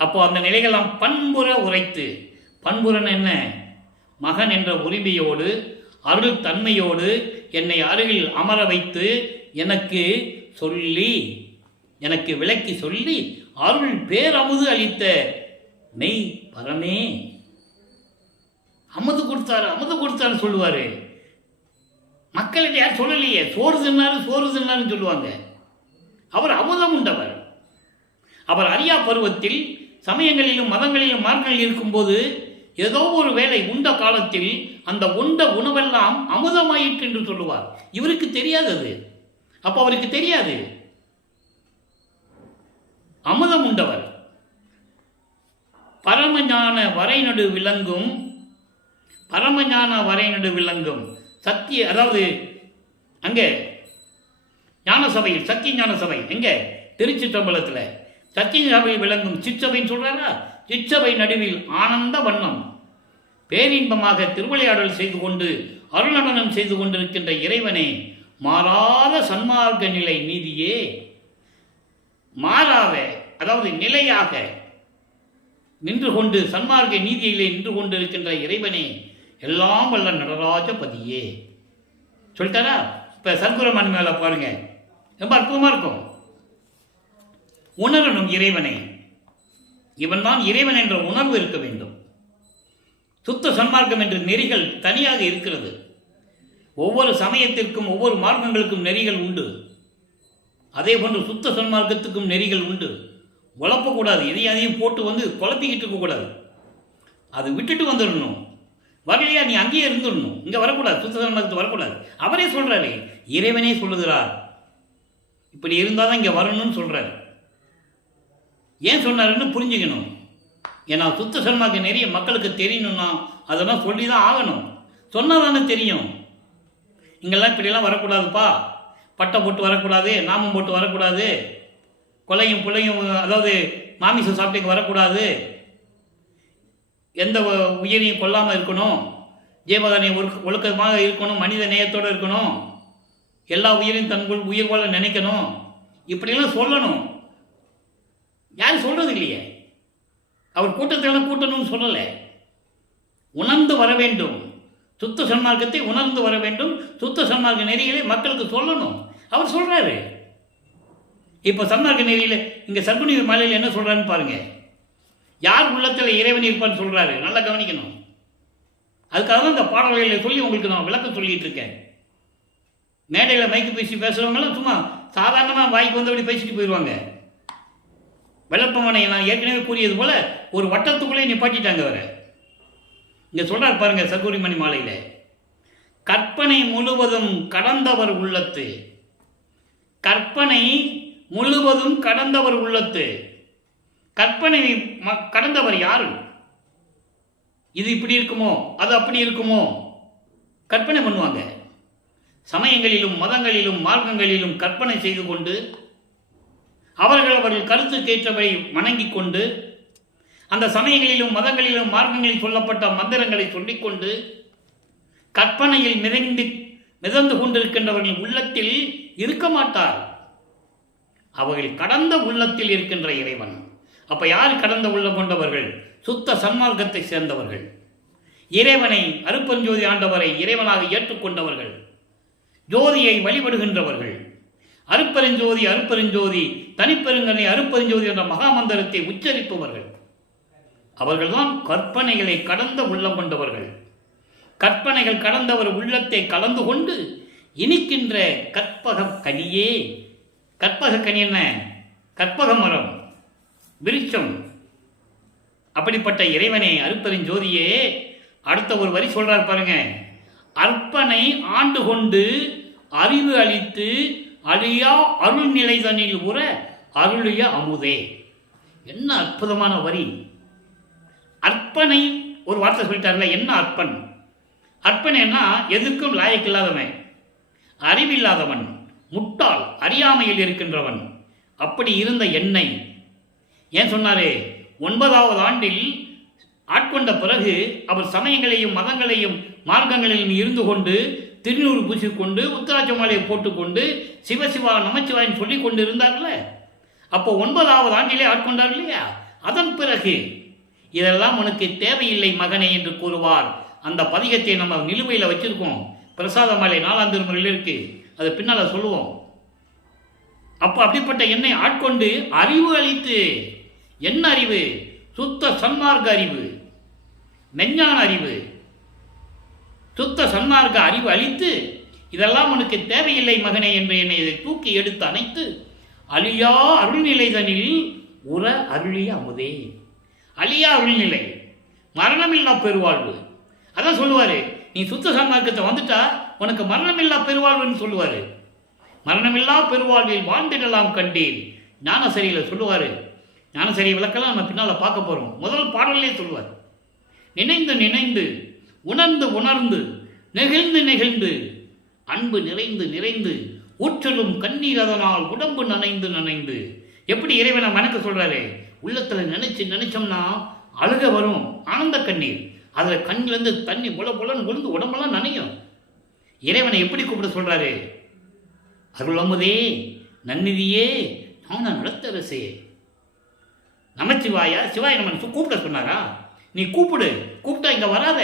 அப்போ அந்த நிலைகள்லாம் பண்புற உரைத்து, பண்புறன் என்ன? மகன் என்ற உரிமையோடு அருள் தன்மையோடு என்னை அருகில் அமர வைத்து எனக்கு சொல்லி, எனக்கு விளக்கி சொல்லி அருள் பேரமுது அளித்த மெய் பரமே. அமுது கொடுத்தாரு சொல்லுவாரு. மக்களுக்கு யார் சொல்லலையே, சோறு தின்னாருன்னு சொல்லுவாங்க. அவர் அமுதம் உண்டவர். அவர் அறியா பருவத்தில் சமயங்களிலும் மதங்களிலும் மார்க்கங்கள் இருக்கும்போது ஏதோ ஒரு வேளை உண்ட காலத்தில் அந்த உண்ட உணவெல்லாம் அமுதமாயிற்று என்று சொல்லுவார். இவருக்கு தெரியாது அது. அப்போ அவருக்கு தெரியாது. அமுதம் உண்டவர். பரமஞான வரைநடு விளங்கும், பரமஞான வரைநடு விளங்கும் சத்திய, அதாவது அங்கே ஞான சபையில், சத்திய ஞான சபை எங்க? திருச்சி தம்பலத்தில் சத்திய சபை விளங்கும் சிற்றபைன்னு சொல்றாரா? சிற்றபை நடுவில் ஆனந்த வண்ணம் பேரின்பமாக திருவிளையாடல் செய்து கொண்டு அருள்நடனம் செய்து கொண்டிருக்கின்ற இறைவனே, மாறாத சன்மார்க்க நிலை நீதியே. மாறாத, அதாவது நிலையாக நின்று கொண்டு சன்மார்க்க நீதியிலே நின்று கொண்டு இருக்கின்ற இறைவனே, எல்லாம் வல்ல நடராஜ பதியே சொல்லிட்டாரா? இப்போ சர்க்குரமன் மேலே பாருங்க, ரொம்ப அற்புதமாக இருக்கும். உணரணும் இறைவனை. இவன் தான் இறைவன் என்ற உணர்வு இருக்க வேண்டும். சுத்த சன்மார்க்கம் என்ற நெறிகள் தனியாக இருக்கிறது. ஒவ்வொரு சமயத்திற்கும் ஒவ்வொரு மார்க்கங்களுக்கும் நெறிகள் உண்டு. அதே போன்று சுத்த சன்மார்க்கத்துக்கும் நெறிகள் உண்டு. குழப்பக்கூடாது, எதையும் போட்டு குழப்பிக்கிட்டு இருக்கக்கூடாது. அது விட்டுட்டு வந்துடணும். வரலையா நீ அங்கேயே இருந்துடணும், இங்கே வரக்கூடாது, சுத்த சன்மார்க்கத்துக்கு வரக்கூடாது. அவரே சொல்கிறாரு, இறைவனே சொல்லுகிறார், இப்படி இருந்தால் தான் இங்கே வரணும்னு சொல்கிறார். ஏன் சொன்னாருன்னு புரிஞ்சுக்கணும். ஏன்னா சுத்த சன்மார்க்க நிறைய மக்களுக்கு தெரியணும்னா அதெல்லாம் சொல்லி தான் ஆகணும். சொன்னால் தானே தெரியும். இங்கெல்லாம் இப்படியெல்லாம் வரக்கூடாதுப்பா, பட்டை போட்டு வரக்கூடாது, நாமம் போட்டு வரக்கூடாது, கொலையும் பிள்ளையும், அதாவது மாமிசம் சாப்பிட்டு வரக்கூடாது, எந்த உயிரையும் கொல்லாமல் இருக்கணும், ஜீவகாரணி ஒழுக்கமாக இருக்கணும், மனித நேயத்தோடு இருக்கணும், எல்லா உயிரையும் தன்னுள் உயிர் போல நினைக்கணும், இப்படியெல்லாம் சொல்லணும். யாரும் சொல்கிறது இல்லையே. அவர் கூட்டத்தெல்லாம் கூட்டணும்னு சொல்லலை. உணர்ந்து வர வேண்டும். சுத்த சன்மார்க்கத்தை உணர்ந்து வர வேண்டும். சுத்த சன்மார்க்க நெறிகளை மக்களுக்கு சொல்லணும். அவர் சொல்கிறாரு. இப்போ சன்மார்க்க நெறியில் இங்கே சர்க்குணி மலையில் என்ன சொல்கிறாருன்னு பாருங்க. யார் உள்ளத்தில் இறைவன் இருப்பான்னு சொல்கிறாரு, நல்லா கவனிக்கணும். அதுக்காக தான் இந்த பாடல்களை சொல்லி உங்களுக்கு நான் விளக்கம் சொல்லிட்டு இருக்கேன். மேடையில் மைக்கு பேசி பேசுகிறவங்களாம் சும்மா சாதாரணமாக வாய்க்கு வந்தபடி பேசிட்டு போயிடுவாங்க. வெள்ளப்பமனை நான் ஏற்கனவே கூறியது போல ஒரு வட்டத்துக்குள்ளே நிப்பாட்டிட்டாங்க அவரை. இங்கே சொல்கிறார் பாருங்க சகோரிமணி மாலையில், கற்பனை முழுவதும் கடந்தவர் உள்ளத்து. கற்பனை முழுவதும் கடந்தவர் உள்ளத்து. கற்பனை கடந்தவர் யாரு? இது இப்படி இருக்குமோ அது அப்படி இருக்குமோ கற்பனை பண்ணுவாங்க. சமயங்களிலும் மதங்களிலும் மார்க்கங்களிலும் கற்பனை செய்து கொண்டு அவர்கள் கருத்துக்கேற்றவை வணங்கி கொண்டு அந்த சமயங்களிலும் மதங்களிலும் மார்க்கங்களில் சொல்லப்பட்ட மந்திரங்களை சொல்லிக்கொண்டு கற்பனையில் மிதந்து கொண்டிருக்கின்றவர்கள் உள்ளத்தில் இருக்க மாட்டார். அவர்கள் கடந்த உள்ளத்தில் இருக்கின்ற இறைவன். அப்ப யார் கடந்த உள்ளம் கொண்டவர்கள்? சுத்த சன்மார்க்கத்தை சேர்ந்தவர்கள், இறைவனை அருப்பெருஞ்சோதி ஆண்டவரை இறைவனாக ஏற்றுக்கொண்டவர்கள், ஜோதியை வழிபடுகின்றவர்கள், அருப்பெருஞ்சோதி அருப்பெருஞ்சோதி தனிப்பெருங்கனை அருப்பெருஞ்சோதி என்ற மகாமந்திரத்தை உச்சரிப்பவர்கள். அவர்கள்தான் கற்பனைகளை கடந்த உள்ளம் கொண்டவர்கள். கற்பனைகள் கடந்தவர் உள்ளத்தை கலந்து கொண்டு இனிக்கின்ற கற்பக கனியே. கற்பக கனி என்ன? கற்பக மரம், விருட்சம். அப்படிப்பட்ட இறைவனே அருப்பெருஞ்சோதியே. அடுத்த ஒரு வரி சொல்றார் பாருங்க, அற்பனை ஆண்டு கொண்டு அறிவு அளித்து அழியா அருள் நிலைதனில் உற அருளிய அமுதே. என்ன அற்புதமான வரி! அற்பனை ஒரு வார்த்தை சொல்லிட்டார்ல, என்ன அற்பன்? அற்பனைன்னா எதற்கும் லாயக்கில்லாதவன், அறிவில்லாதவன், முட்டாள், அறியாமையில் இருக்கின்றவன். அப்படி இருந்த என்னை ஏன் சொன்னாரே? 9வது ஆண்டில் ஆட்கொண்ட பிறகு அவர் சமயங்களையும் மதங்களையும் மார்க்கங்களிலும் இருந்து கொண்டு திருநூறு பூசிக்கொண்டு உத்தராட்ச மாலையை போட்டுக்கொண்டு சிவசிவா நமச்சிவாயின் சொல்லி கொண்டு இருந்தார்ல. அப்போ 9வது ஆண்டிலே ஆட்கொண்டார் இல்லையா? அதன் பிறகு இதெல்லாம் உனக்கு தேவையில்லை மகனே என்று கூறுவார். அந்த பதிகத்தை நம்ம நிலுவையில் வச்சிருக்கோம். பிரசாத மாலை 4ஆம் திருமுறையில் இருக்கு, அதை பின்னால் சொல்லுவோம். அப்போ அப்படிப்பட்ட என்னை ஆட்கொண்டு அறிவு அளித்து, என்ன அறிவு? சுத்த சன்மார்க்க அறிவு, மெஞ்ஞான அறிவு, சுத்த சன்மார்க்க அறிவு அளித்து, இதெல்லாம் உனக்கு தேவையில்லை மகனே என்று என்னை இதை தூக்கி எடுத்து அணைத்து அழியா அருள்நிலைதனில் உற அருளிய அமுதே. அழியா அருள்நிலை, மரணமில்லா பெருவாழ்வு. அதான் சொல்லுவாரு, நீ சுத்த சன்மார்க்கத்தை வந்துட்டா உனக்கு மரணமில்லா பெருவாழ்வுன்னு சொல்லுவாரு. மரணமில்லா பெருவாழ்வில் வாழ்ந்திடலாம் கண்டேன். ஞானசரியில் சொல்லுவார். ஞானசரி விளக்கெல்லாம் நம்ம பின்னால் பார்க்க போகிறோம். முதல் பாடலே சொல்லுவார், நினைந்து நினைந்து உணர்ந்து உணர்ந்து நெகிழ்ந்து நெகிழ்ந்து அன்பு நிறைந்து நிறைந்து ஊற்றலும் கண்ணீர் அதனால் உடம்பு நனைந்து நனைந்து. எப்படி இறைவனை வணக்க சொல்கிறாரு? உள்ளத்தில் நினைச்சோம்னா அழுக வரும், ஆனந்த கண்ணீர். அதில் கண்ணிலேருந்து தண்ணி புல புலன்னு விழுந்து உடம்பெல்லாம் நனையும். இறைவனை எப்படி கூப்பிட சொல்கிறாரு? அருளமுதே, நன்னிதியே, ஞான நடத்தரசே. நமச்சிவாயா, சிவாய நமன் கூப்பிட சொன்னாரா? நீ கூப்பிடு. கூப்பிட்டா இங்கே வராத.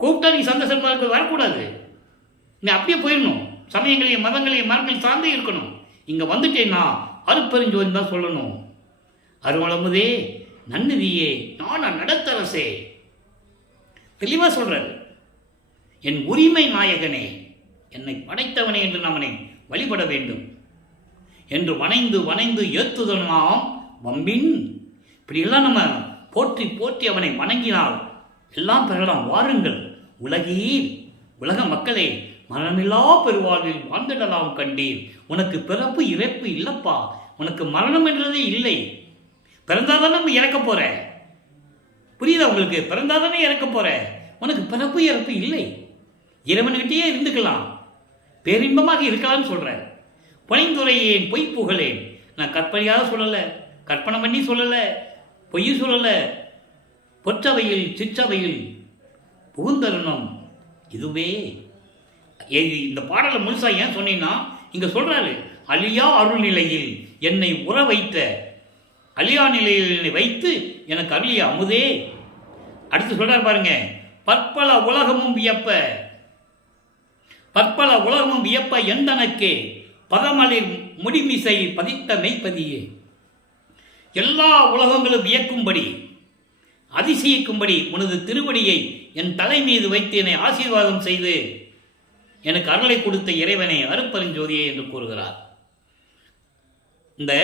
கூப்பிட்டா நீ சந்தோஷமாக இருக்க வரக்கூடாது. நீ அப்படியே போயிடணும். சமயங்களையும் மதங்களையும் மரங்களையும் சார்ந்தே இருக்கணும். இங்கே வந்துட்டேன்னா அருப்பெருஞ்சோதி தான் சொல்லணும். அருளமுதே, நன்னிதியே, ஞான நடத்தரசே. தெளிவாக சொல்றாரு. என் உரிமை நாயகனே, என்னை படைத்தவனே என்று நம்மனை வழிபட வேண்டும் என்று வணைந்து வணைந்து ஏத்துதனாம் வம்பின். இப்படியெல்லாம் நம்ம போற்றி போற்றி அவனை வணங்கினால் எல்லாம் பெறலாம். வாருங்கள் உலகீர், உலக மக்களே, மரணமில்லா பெருவாழ்வில் வாழ்ந்திடலாம் கண்டீர். உனக்கு பிறப்பு இறப்பு இல்லப்பா, உனக்கு மரணம் என்றதே இல்லை. பிறந்தாதானே நம்ம இறக்க போற. புரியுதா உங்களுக்கு? பிறந்தாதானே இறக்க போற. உனக்கு பிறப்பு இறப்பு இல்லை. இறைவன்கிட்டயே இருந்துக்கலாம், பேரின்பமாக இருக்கலாம்னு சொல்கிறேன். பணிந்துரையேன், பொய் புகழேன். நான் கற்பனையாக சொல்லலை, கற்பனை பண்ணி சொல்லலை, பொய் சொல்லலை. பொற்றவையில் சிற்றவையில் புகுந்தருணம் இதுவே. இந்த பாடலை முழுசா ஏன் சொன்னீங்கன்னா, இங்கே சொல்கிறாரு, அழியா அருள்நிலையில் என்னை உற வைத்த, அழியா நிலையில் என்னை வைத்து எனக்கு அருளிய அமுதே. அடுத்து சொல்கிறார் பாருங்க, பற்பல உலகமும் வியப்ப, பற்பல உலகமும் வியப்ப எந்தனக்கே பதமலில் முடிமிசை பதித்த மெய்ப்பதியே. எல்லா உலகங்களும் வியக்கும்படி அதிசயிக்கும்படி உனது திருவடியை என் தலை மீது வைத்து என்னை ஆசீர்வாதம் செய்து எனக்கு அருளை கொடுத்த இறைவனை அருட்பெருஞ்சோதியே என்று கூறுகிறார். இந்த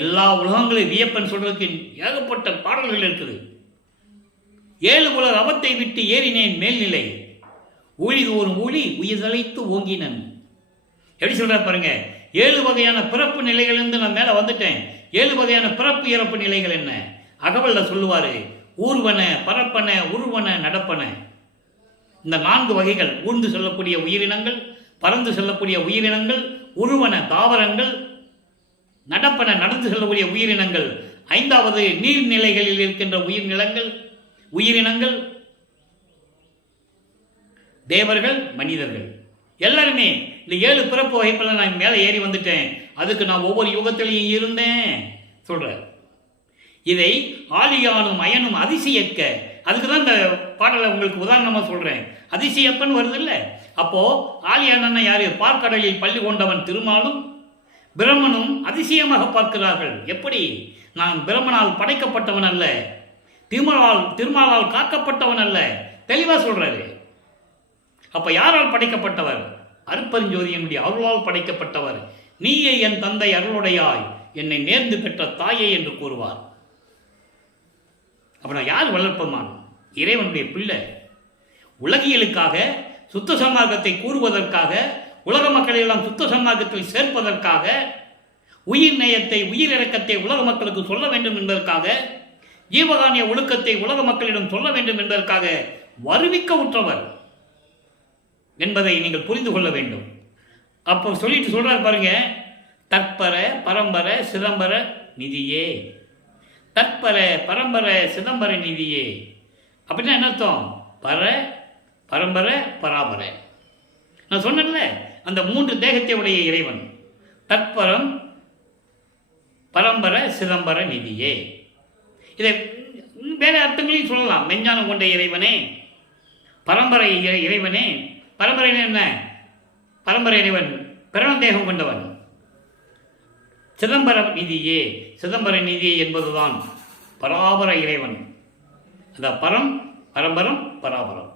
எல்லா உலகங்களையும் வியப்பன் சொல்றதுக்கு ஏகப்பட்ட பாடல்கள் இருக்குது. 7 உலக அவத்தை விட்டு ஏறினேன் மேல்நிலை, ஊழிதோறும் ஊழி உயிர்தழைத்து ஓங்கினன். எப்படி சொல்றார் பாருங்க. 7 வகையான பிறப்பு நிலைகளிலிருந்து நான் மேலே வந்துட்டேன். 7 வகையான பிறப்பு இறப்பு நிலைகள் என்ன? அகவல்ல சொல்லுவாரு, ஊர்வன, பரப்பன, உருவன, நடப்பன. இந்த 4 வகைகள், ஊர்ந்து செல்லக்கூடிய உயிரினங்கள், பறந்து செல்லக்கூடிய உயிரினங்கள், உருவன தாவரங்கள், நடப்பன நடந்து செல்லக்கூடிய உயிரினங்கள், 5வது நீர்நிலைகளில் இருக்கின்ற உயிரினங்கள், தேவர்கள், மனிதர்கள் எல்லாருமே இந்த 7 பிறப்பு வகைப்பல நான் மேலே ஏறி வந்துட்டேன். அதுக்கு நான் ஒவ்வொரு யுகத்திலையும் இருந்தேன் சொல்றார். இதை ஆலியானும் அயனும் அதிசயக்க, அதுக்கு தான் இந்த பாடலை உங்களுக்கு உதாரணமாக சொல்றேன். அதிசயப்பன் வருது இல்லை? அப்போ ஆலியானா யாரு? பார்க்கடலில் பள்ளி கொண்டவன் திருமாலும் பிரம்மனும் அதிசயமாக பார்க்கிறார்கள். எப்படி? நான் பிரம்மனால் படைக்கப்பட்டவன் அல்ல, திருமாலால் காக்கப்பட்டவன் அல்ல, தெளிவா சொல்றாரு. அப்ப யாரால் படைக்கப்பட்டவர்? அருட்பெருஞ்சோதியினுடைய அருளால் படைக்கப்பட்டவர். நீயே என் தந்தை அருளுடையாய், என்னை நேர்ந்து பெற்ற தாயே என்று கூறுவார். அப்ப நான் யார் வளர்ப்பமான்? இறைவனுடைய பிள்ளை. உலகியலுக்காக சுத்த சன்மார்க்கத்தை கூறுவதற்காக, உலக மக்களை எல்லாம் சுத்த சன்மார்க்கத்தில் சேர்ப்பதற்காக, உயிர் நேயத்தை, உயிர் இறக்கத்தை உலக மக்களுக்கு சொல்ல வேண்டும் என்பதற்காக, ஜீவகானிய ஒழுக்கத்தை உலக மக்களிடம் சொல்ல வேண்டும் என்பதற்காக வருவிக்க உற்றவர் என்பதை நீங்கள் புரிந்து கொள்ள வேண்டும். அப்போ சொல்லிட்டு சொல்றார் பாருங்க, தற்பர பரம்பர சிதம்பர நிதியே, தற்பர பரம்பர சிதம்பர நிதியே. அப்படின்னா என்ன அர்த்தம்? பரம்பர பராபர. நான் சொன்னேன்ல, அந்த 3 தேகத்தை உடைய இறைவன். தற்பரம் பரம்பர சிதம்பர நிதியே. இதை வேற அர்த்தங்களையும் சொல்லலாம். மெஞ்ஞானம் கொண்ட இறைவனே, பரம்பரை இறைவனே. பரம்பரை என்ன? பரம்பரை இறைவன் பிறந்தேகம் கொண்டவன். சிதம்பரம் நிதியே, சிதம்பர நிதியே என்பதுதான் பராபர இறைவன். அந்த பரம், பரம்பரம், பராபரம்.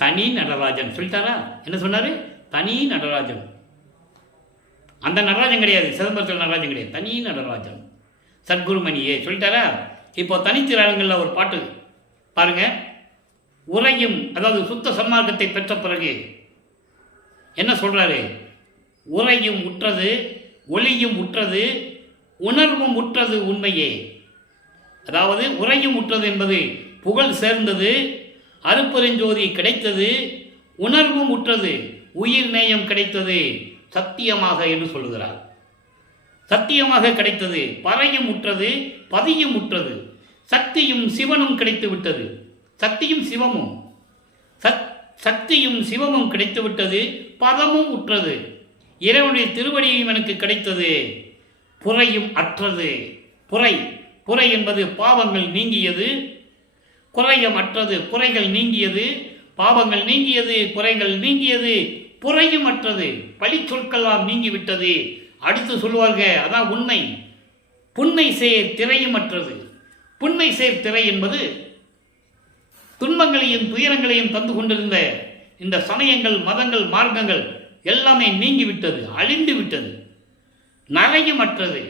தனி நடராஜன் சொல்லிட்டாரா? என்ன சொன்னாரு? தனி நடராஜன். அந்த நடராஜன் கிடையாது, சிதம்பரத்தில் நடராஜன் கிடையாது, தனி நடராஜன். சத்குருமணியே சொல்லிட்டாரா? இப்போ தனித்திராளங்களில் ஒரு பாட்டு பாருங்க. உரையும், அதாவது சுத்த சன்மார்க்கத்தை பெற்ற பிறகு என்ன சொல்றாரு? உரையும் உற்றது, ஒளியும் உற்றது, உணர்வும் உற்றது உண்மையே. அதாவது உரையும் உற்றது என்பது புகழ் சேர்ந்தது, அருட்பெருஞ்சோதி கிடைத்தது, உணர்வும் உற்றது, உயிர் நேயம் கிடைத்தது சத்தியமாக என்று சொல்லுகிறார். சத்தியமாக கிடைத்தது, பறையும் உற்றது, பதியும் உற்றது, சக்தியும் சிவனும் கிடைத்து விட்டது. சக்தியும் சிவமும், சக்தியும் சிவமும் கிடைத்து விட்டது, பதமும் உற்றது, இறைவனுடைய திருவடியும் எனக்கு கிடைத்தது, புறையும் அற்றது. புறை என்பது பாவங்கள் நீங்கியது, குறையம் அற்றது, குறைகள் நீங்கியது, பாவங்கள் நீங்கியது, குறைகள் நீங்கியது, புறையும் அற்றது, பழி சொற்கெல்லாம் நீங்கிவிட்டது. அடுத்து சொல்வார்கள், அதான் உண்மை. புன்மை சேர் திரையும் அற்றது. புன்மை சேர் திரை என்பது துன்பங்களையும் துயரங்களையும் தந்து கொண்டிருந்த இந்த சமயங்கள், மதங்கள், மார்க்கங்கள் எல்லாமே நீங்கிவிட்டது, அழிந்து விட்டது. நரையும் அற்றது.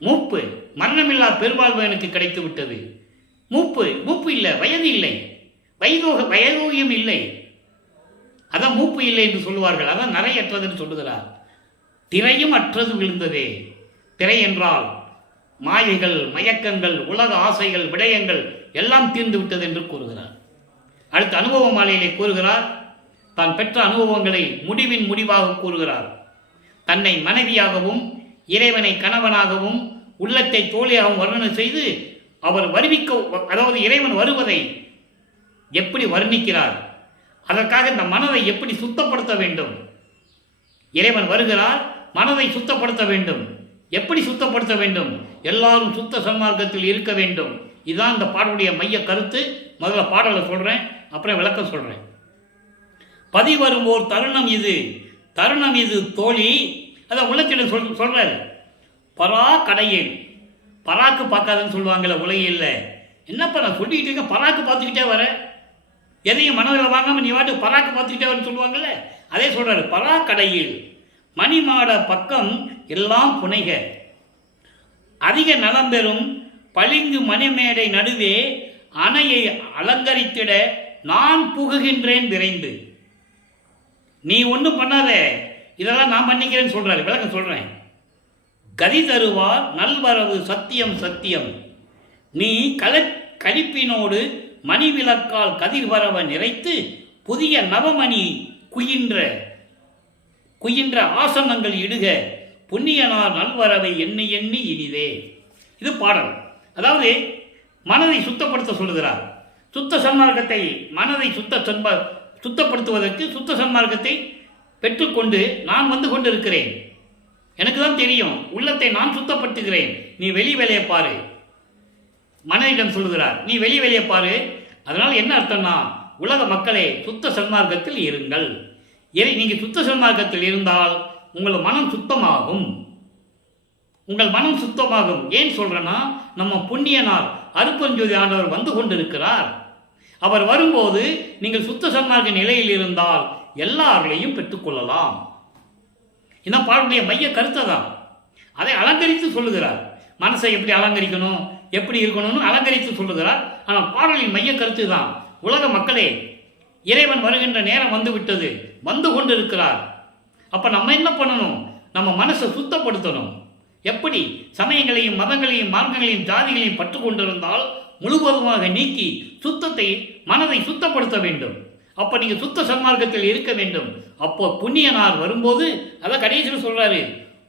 மூப்பு, மரணமில்லா பெருவாழ்வு எனக்கு கிடைத்து விட்டது. மூப்பு இல்லை, வயது இல்லை, வயதோகியம் இல்லை, அதான் மூப்பு இல்லை என்று சொல்லுவார்கள். அதான் நரையற்றதுன்னு சொல்லுகிறார். திரையும் அற்றது விழுந்ததே. திரை என்றால் மாயைகள், மயக்கங்கள், உலக ஆசைகள், விடயங்கள் எல்லாம் தீர்ந்து விட்டது என்று கூறுகிறார். அடுத்த அனுபவ மாலையிலே கூறுகிறார், தான் பெற்ற அனுபவங்களை முடிவின் முடிவாக கூறுகிறார். தன்னை மனைவியாகவும் இறைவனை கணவனாகவும் உள்ளத்தை தோழியாகவும் வர்ணனை செய்து அவர் வருவிக்க, அதாவது இறைவன் வருவதை எப்படி வர்ணிக்கிறார், அதற்காக இந்த மனதை எப்படி சுத்தப்படுத்த வேண்டும். இறைவன் வருகிறார், மனதை சுத்தப்படுத்த வேண்டும். எப்படி சுத்தப்படுத்த வேண்டும்? எல்லாரும் சுத்த சன்மார்க்கத்தில் இருக்க வேண்டும். இதுதான் இந்த பாடலுடைய மைய கருத்து. முதல்ல பாடலை சொல்றேன், அப்புறம் விளக்கம் சொல்றேன். பதிவரும்போர் தருணம் இது, தருணம் இது தோழி. அதான் உள்ளத்திடம் சொல்றாரு. பரா கடையில், பராக்கு பார்க்காதுன்னு சொல்லுவாங்கல்ல உலகில். என்னப்பா நான் சொல்லிக்கிட்டு இருக்கேன், பராக்கு பார்த்துக்கிட்டே வர. எதையும் மனதில் வாங்காமல் நீ வாட்டு பராக்கு பார்த்துக்கிட்டே வரும்னு சொல்லுவாங்கள்ல, அதே சொல்கிறாரு. பராக்கடையில் மணிமாட பக்கம் எல்லாம் புனைக, அதிக நலம் பெறும் பளிங்கு மணிமேடை நடுவே அணையை அலங்கரித்திட நான் புகுகின்றேன் விரைந்து. நீ ஒன்றும் பண்ணாத, இதெல்லாம் நான் பண்ணிக்கிறேன்னு சொல்கிறாரு. விளக்கம் சொல்கிறேன். கதி தருவார் நல்வரவு சத்தியம் சத்தியம், நீ கழிப்பினோடு மணி விளக்கால் கதிர் வரவ நிறைத்து புதிய நவமணி குயின்ற ஆசனங்கள் இடுக, புண்ணியனார் நல்வரவை எண்ணி எண்ணி இனிதே. இது பாடல். அதாவது மனதை சுத்தப்படுத்த சொல்லுகிறார். சுத்த சன்மார்க்கத்தை, மனதை சுத்தப்படுத்துவதற்கு சுத்த சன்மார்க்கத்தை பெற்றுக்கொண்டு நான் வந்து கொண்டிருக்கிறேன். எனக்கு தான் தெரியும், உள்ளத்தை நான் சுத்தப்படுத்துகிறேன், நீ வெளி வேலையை பாரு. மனதிடம் சொல்லுகிறார், நீ வெளி வேலையை பாரு. அதனால் என்ன அர்த்தம்னா, உலக மக்களே சுத்த சன்மார்க்கத்தில் இருங்கள். நீங்கள் சுத்த சன்மார்க்கத்தில் இருந்தால் உங்கள் மனம் சுத்தமாகும். உங்கள் மனம் சுத்தமாகும். ஏன் சொல்றேன்னா, நம்ம புண்ணியனார் அருப்பெருஞ்சோதி ஆண்டவர் வந்து கொண்டிருக்கிறார். அவர் வரும்போது நீங்கள் சுத்த சன்மார்க்க நிலையில் இருந்தால் எல்லாரையும் பெற்றுக்கொள்ளலாம். இந்த பாடலுடைய மைய கருத்தை தான். அதை அலங்கரித்து சொல்லுகிறார். மனசை எப்படி அலங்கரிக்கணும், எப்படி இருக்கணும்னு அலங்கரித்து சொல்லுகிறார். ஆனால் பாடலின் மைய கருத்து தான், உலக மக்களே இறைவன் வருகின்ற நேரம் வந்து விட்டது, வந்து கொண்டிருக்கிறார். அப்போ நம்ம என்ன பண்ணணும், நம்ம மனசை சுத்தப்படுத்தணும். எப்படி சமயங்களையும் மதங்களையும் மார்க்கங்களையும் ஜாதிகளையும் பற்று கொண்டிருந்தால் முழுவதுமாக நீக்கி சுத்தத்தை, மனதை சுத்தப்படுத்த வேண்டும். அப்போ நீங்கள் சுத்த சன்மார்க்கத்தில் இருக்க வேண்டும். அப்போ புண்ணியனார் வரும்போது, அதை கடைசியில் சொல்றாரு,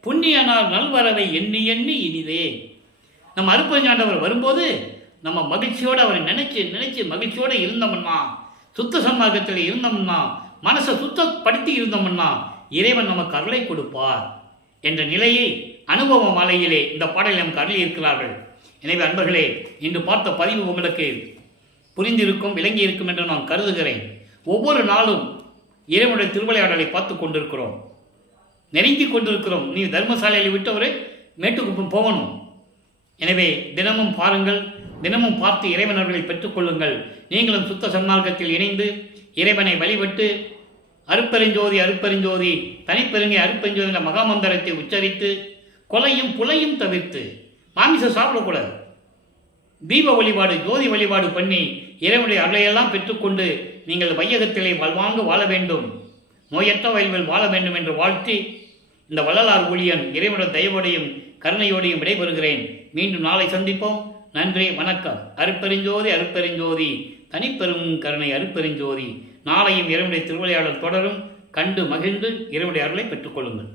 புண்ணியனார் நல்வரவை எண்ணி எண்ணி இனிதே. நம்ம அருப்பெருஞ்சாண்டவர் வரும்போது நம்ம மகிழ்ச்சியோடு அவரை நினைச்சு மகிழ்ச்சியோடு இருந்தோம்னா, சுத்த சன்மார்க்கத்தில் இருந்தோம்னா, மனசை சுத்தப்படுத்தி இருந்தோம்னா இறைவன் நமக்கு அருளை கொடுப்பார் என்ற நிலையை அனுபவ மாலையிலே இந்த பாடலை நமக்கு அருளி இருக்கிறார்கள். எனவே அன்பர்களே, இன்று பார்த்த பதிவு உங்களுக்கு புரிந்திருக்கும், விளங்கி இருக்கும் என்று நான் கருதுகிறேன். ஒவ்வொரு நாளும் இறைவனுடைய திருவிளையாடலை பார்த்து கொண்டிருக்கிறோம், நெருங்கி கொண்டிருக்கிறோம். நீ தர்மசாலையில் விட்டவரை மேட்டுக்குப்பம் போகணும். எனவே தினமும் பாருங்கள், தினமும் பார்த்து இறைவனர்களை பெற்றுக்கொள்ளுங்கள். நீங்களும் சுத்த சன்மார்க்கத்தில் இணைந்து இறைவனை வழிபட்டு அருப்பெருஞ்சோதி அருப்பெருஞ்சோதி தனிப்பெருங்கை அருப்பெருஞ்சோதி மகாமந்திரத்தை உச்சரித்து கொலையும் புலையும் தவிர்த்து, மாமிசம் சாப்பிடக்கூடாது, தீப வழிபாடு ஜோதி வழிபாடு பண்ணி இறைவனுடைய அருளையெல்லாம் பெற்றுக்கொண்டு நீங்கள் வையகத்திலே வாழ்வாங்க வாழ வேண்டும், நோயற்ற வயல்கள் வாழ வேண்டும் என்று வாழ்த்தி இந்த வள்ளலார் ஊழியன் இறைவனுடைய தயவோடையும் கருணையோடையும் விடைபெறுகிறேன். மீண்டும் நாளை சந்திப்போம். நன்றி, வணக்கம். அருப்பெருஞ்சோதி அருப்பெருஞ்சோதி தனிப்பெரும் கருணை அருப்பெருஞ்சோதி. நாளையும் இறைவனுடைய திருவிளையாடல் தொடரும். கண்டு மகிழ்ந்து இறைவனுடைய அருளை பெற்றுக்கொள்ளுங்கள்.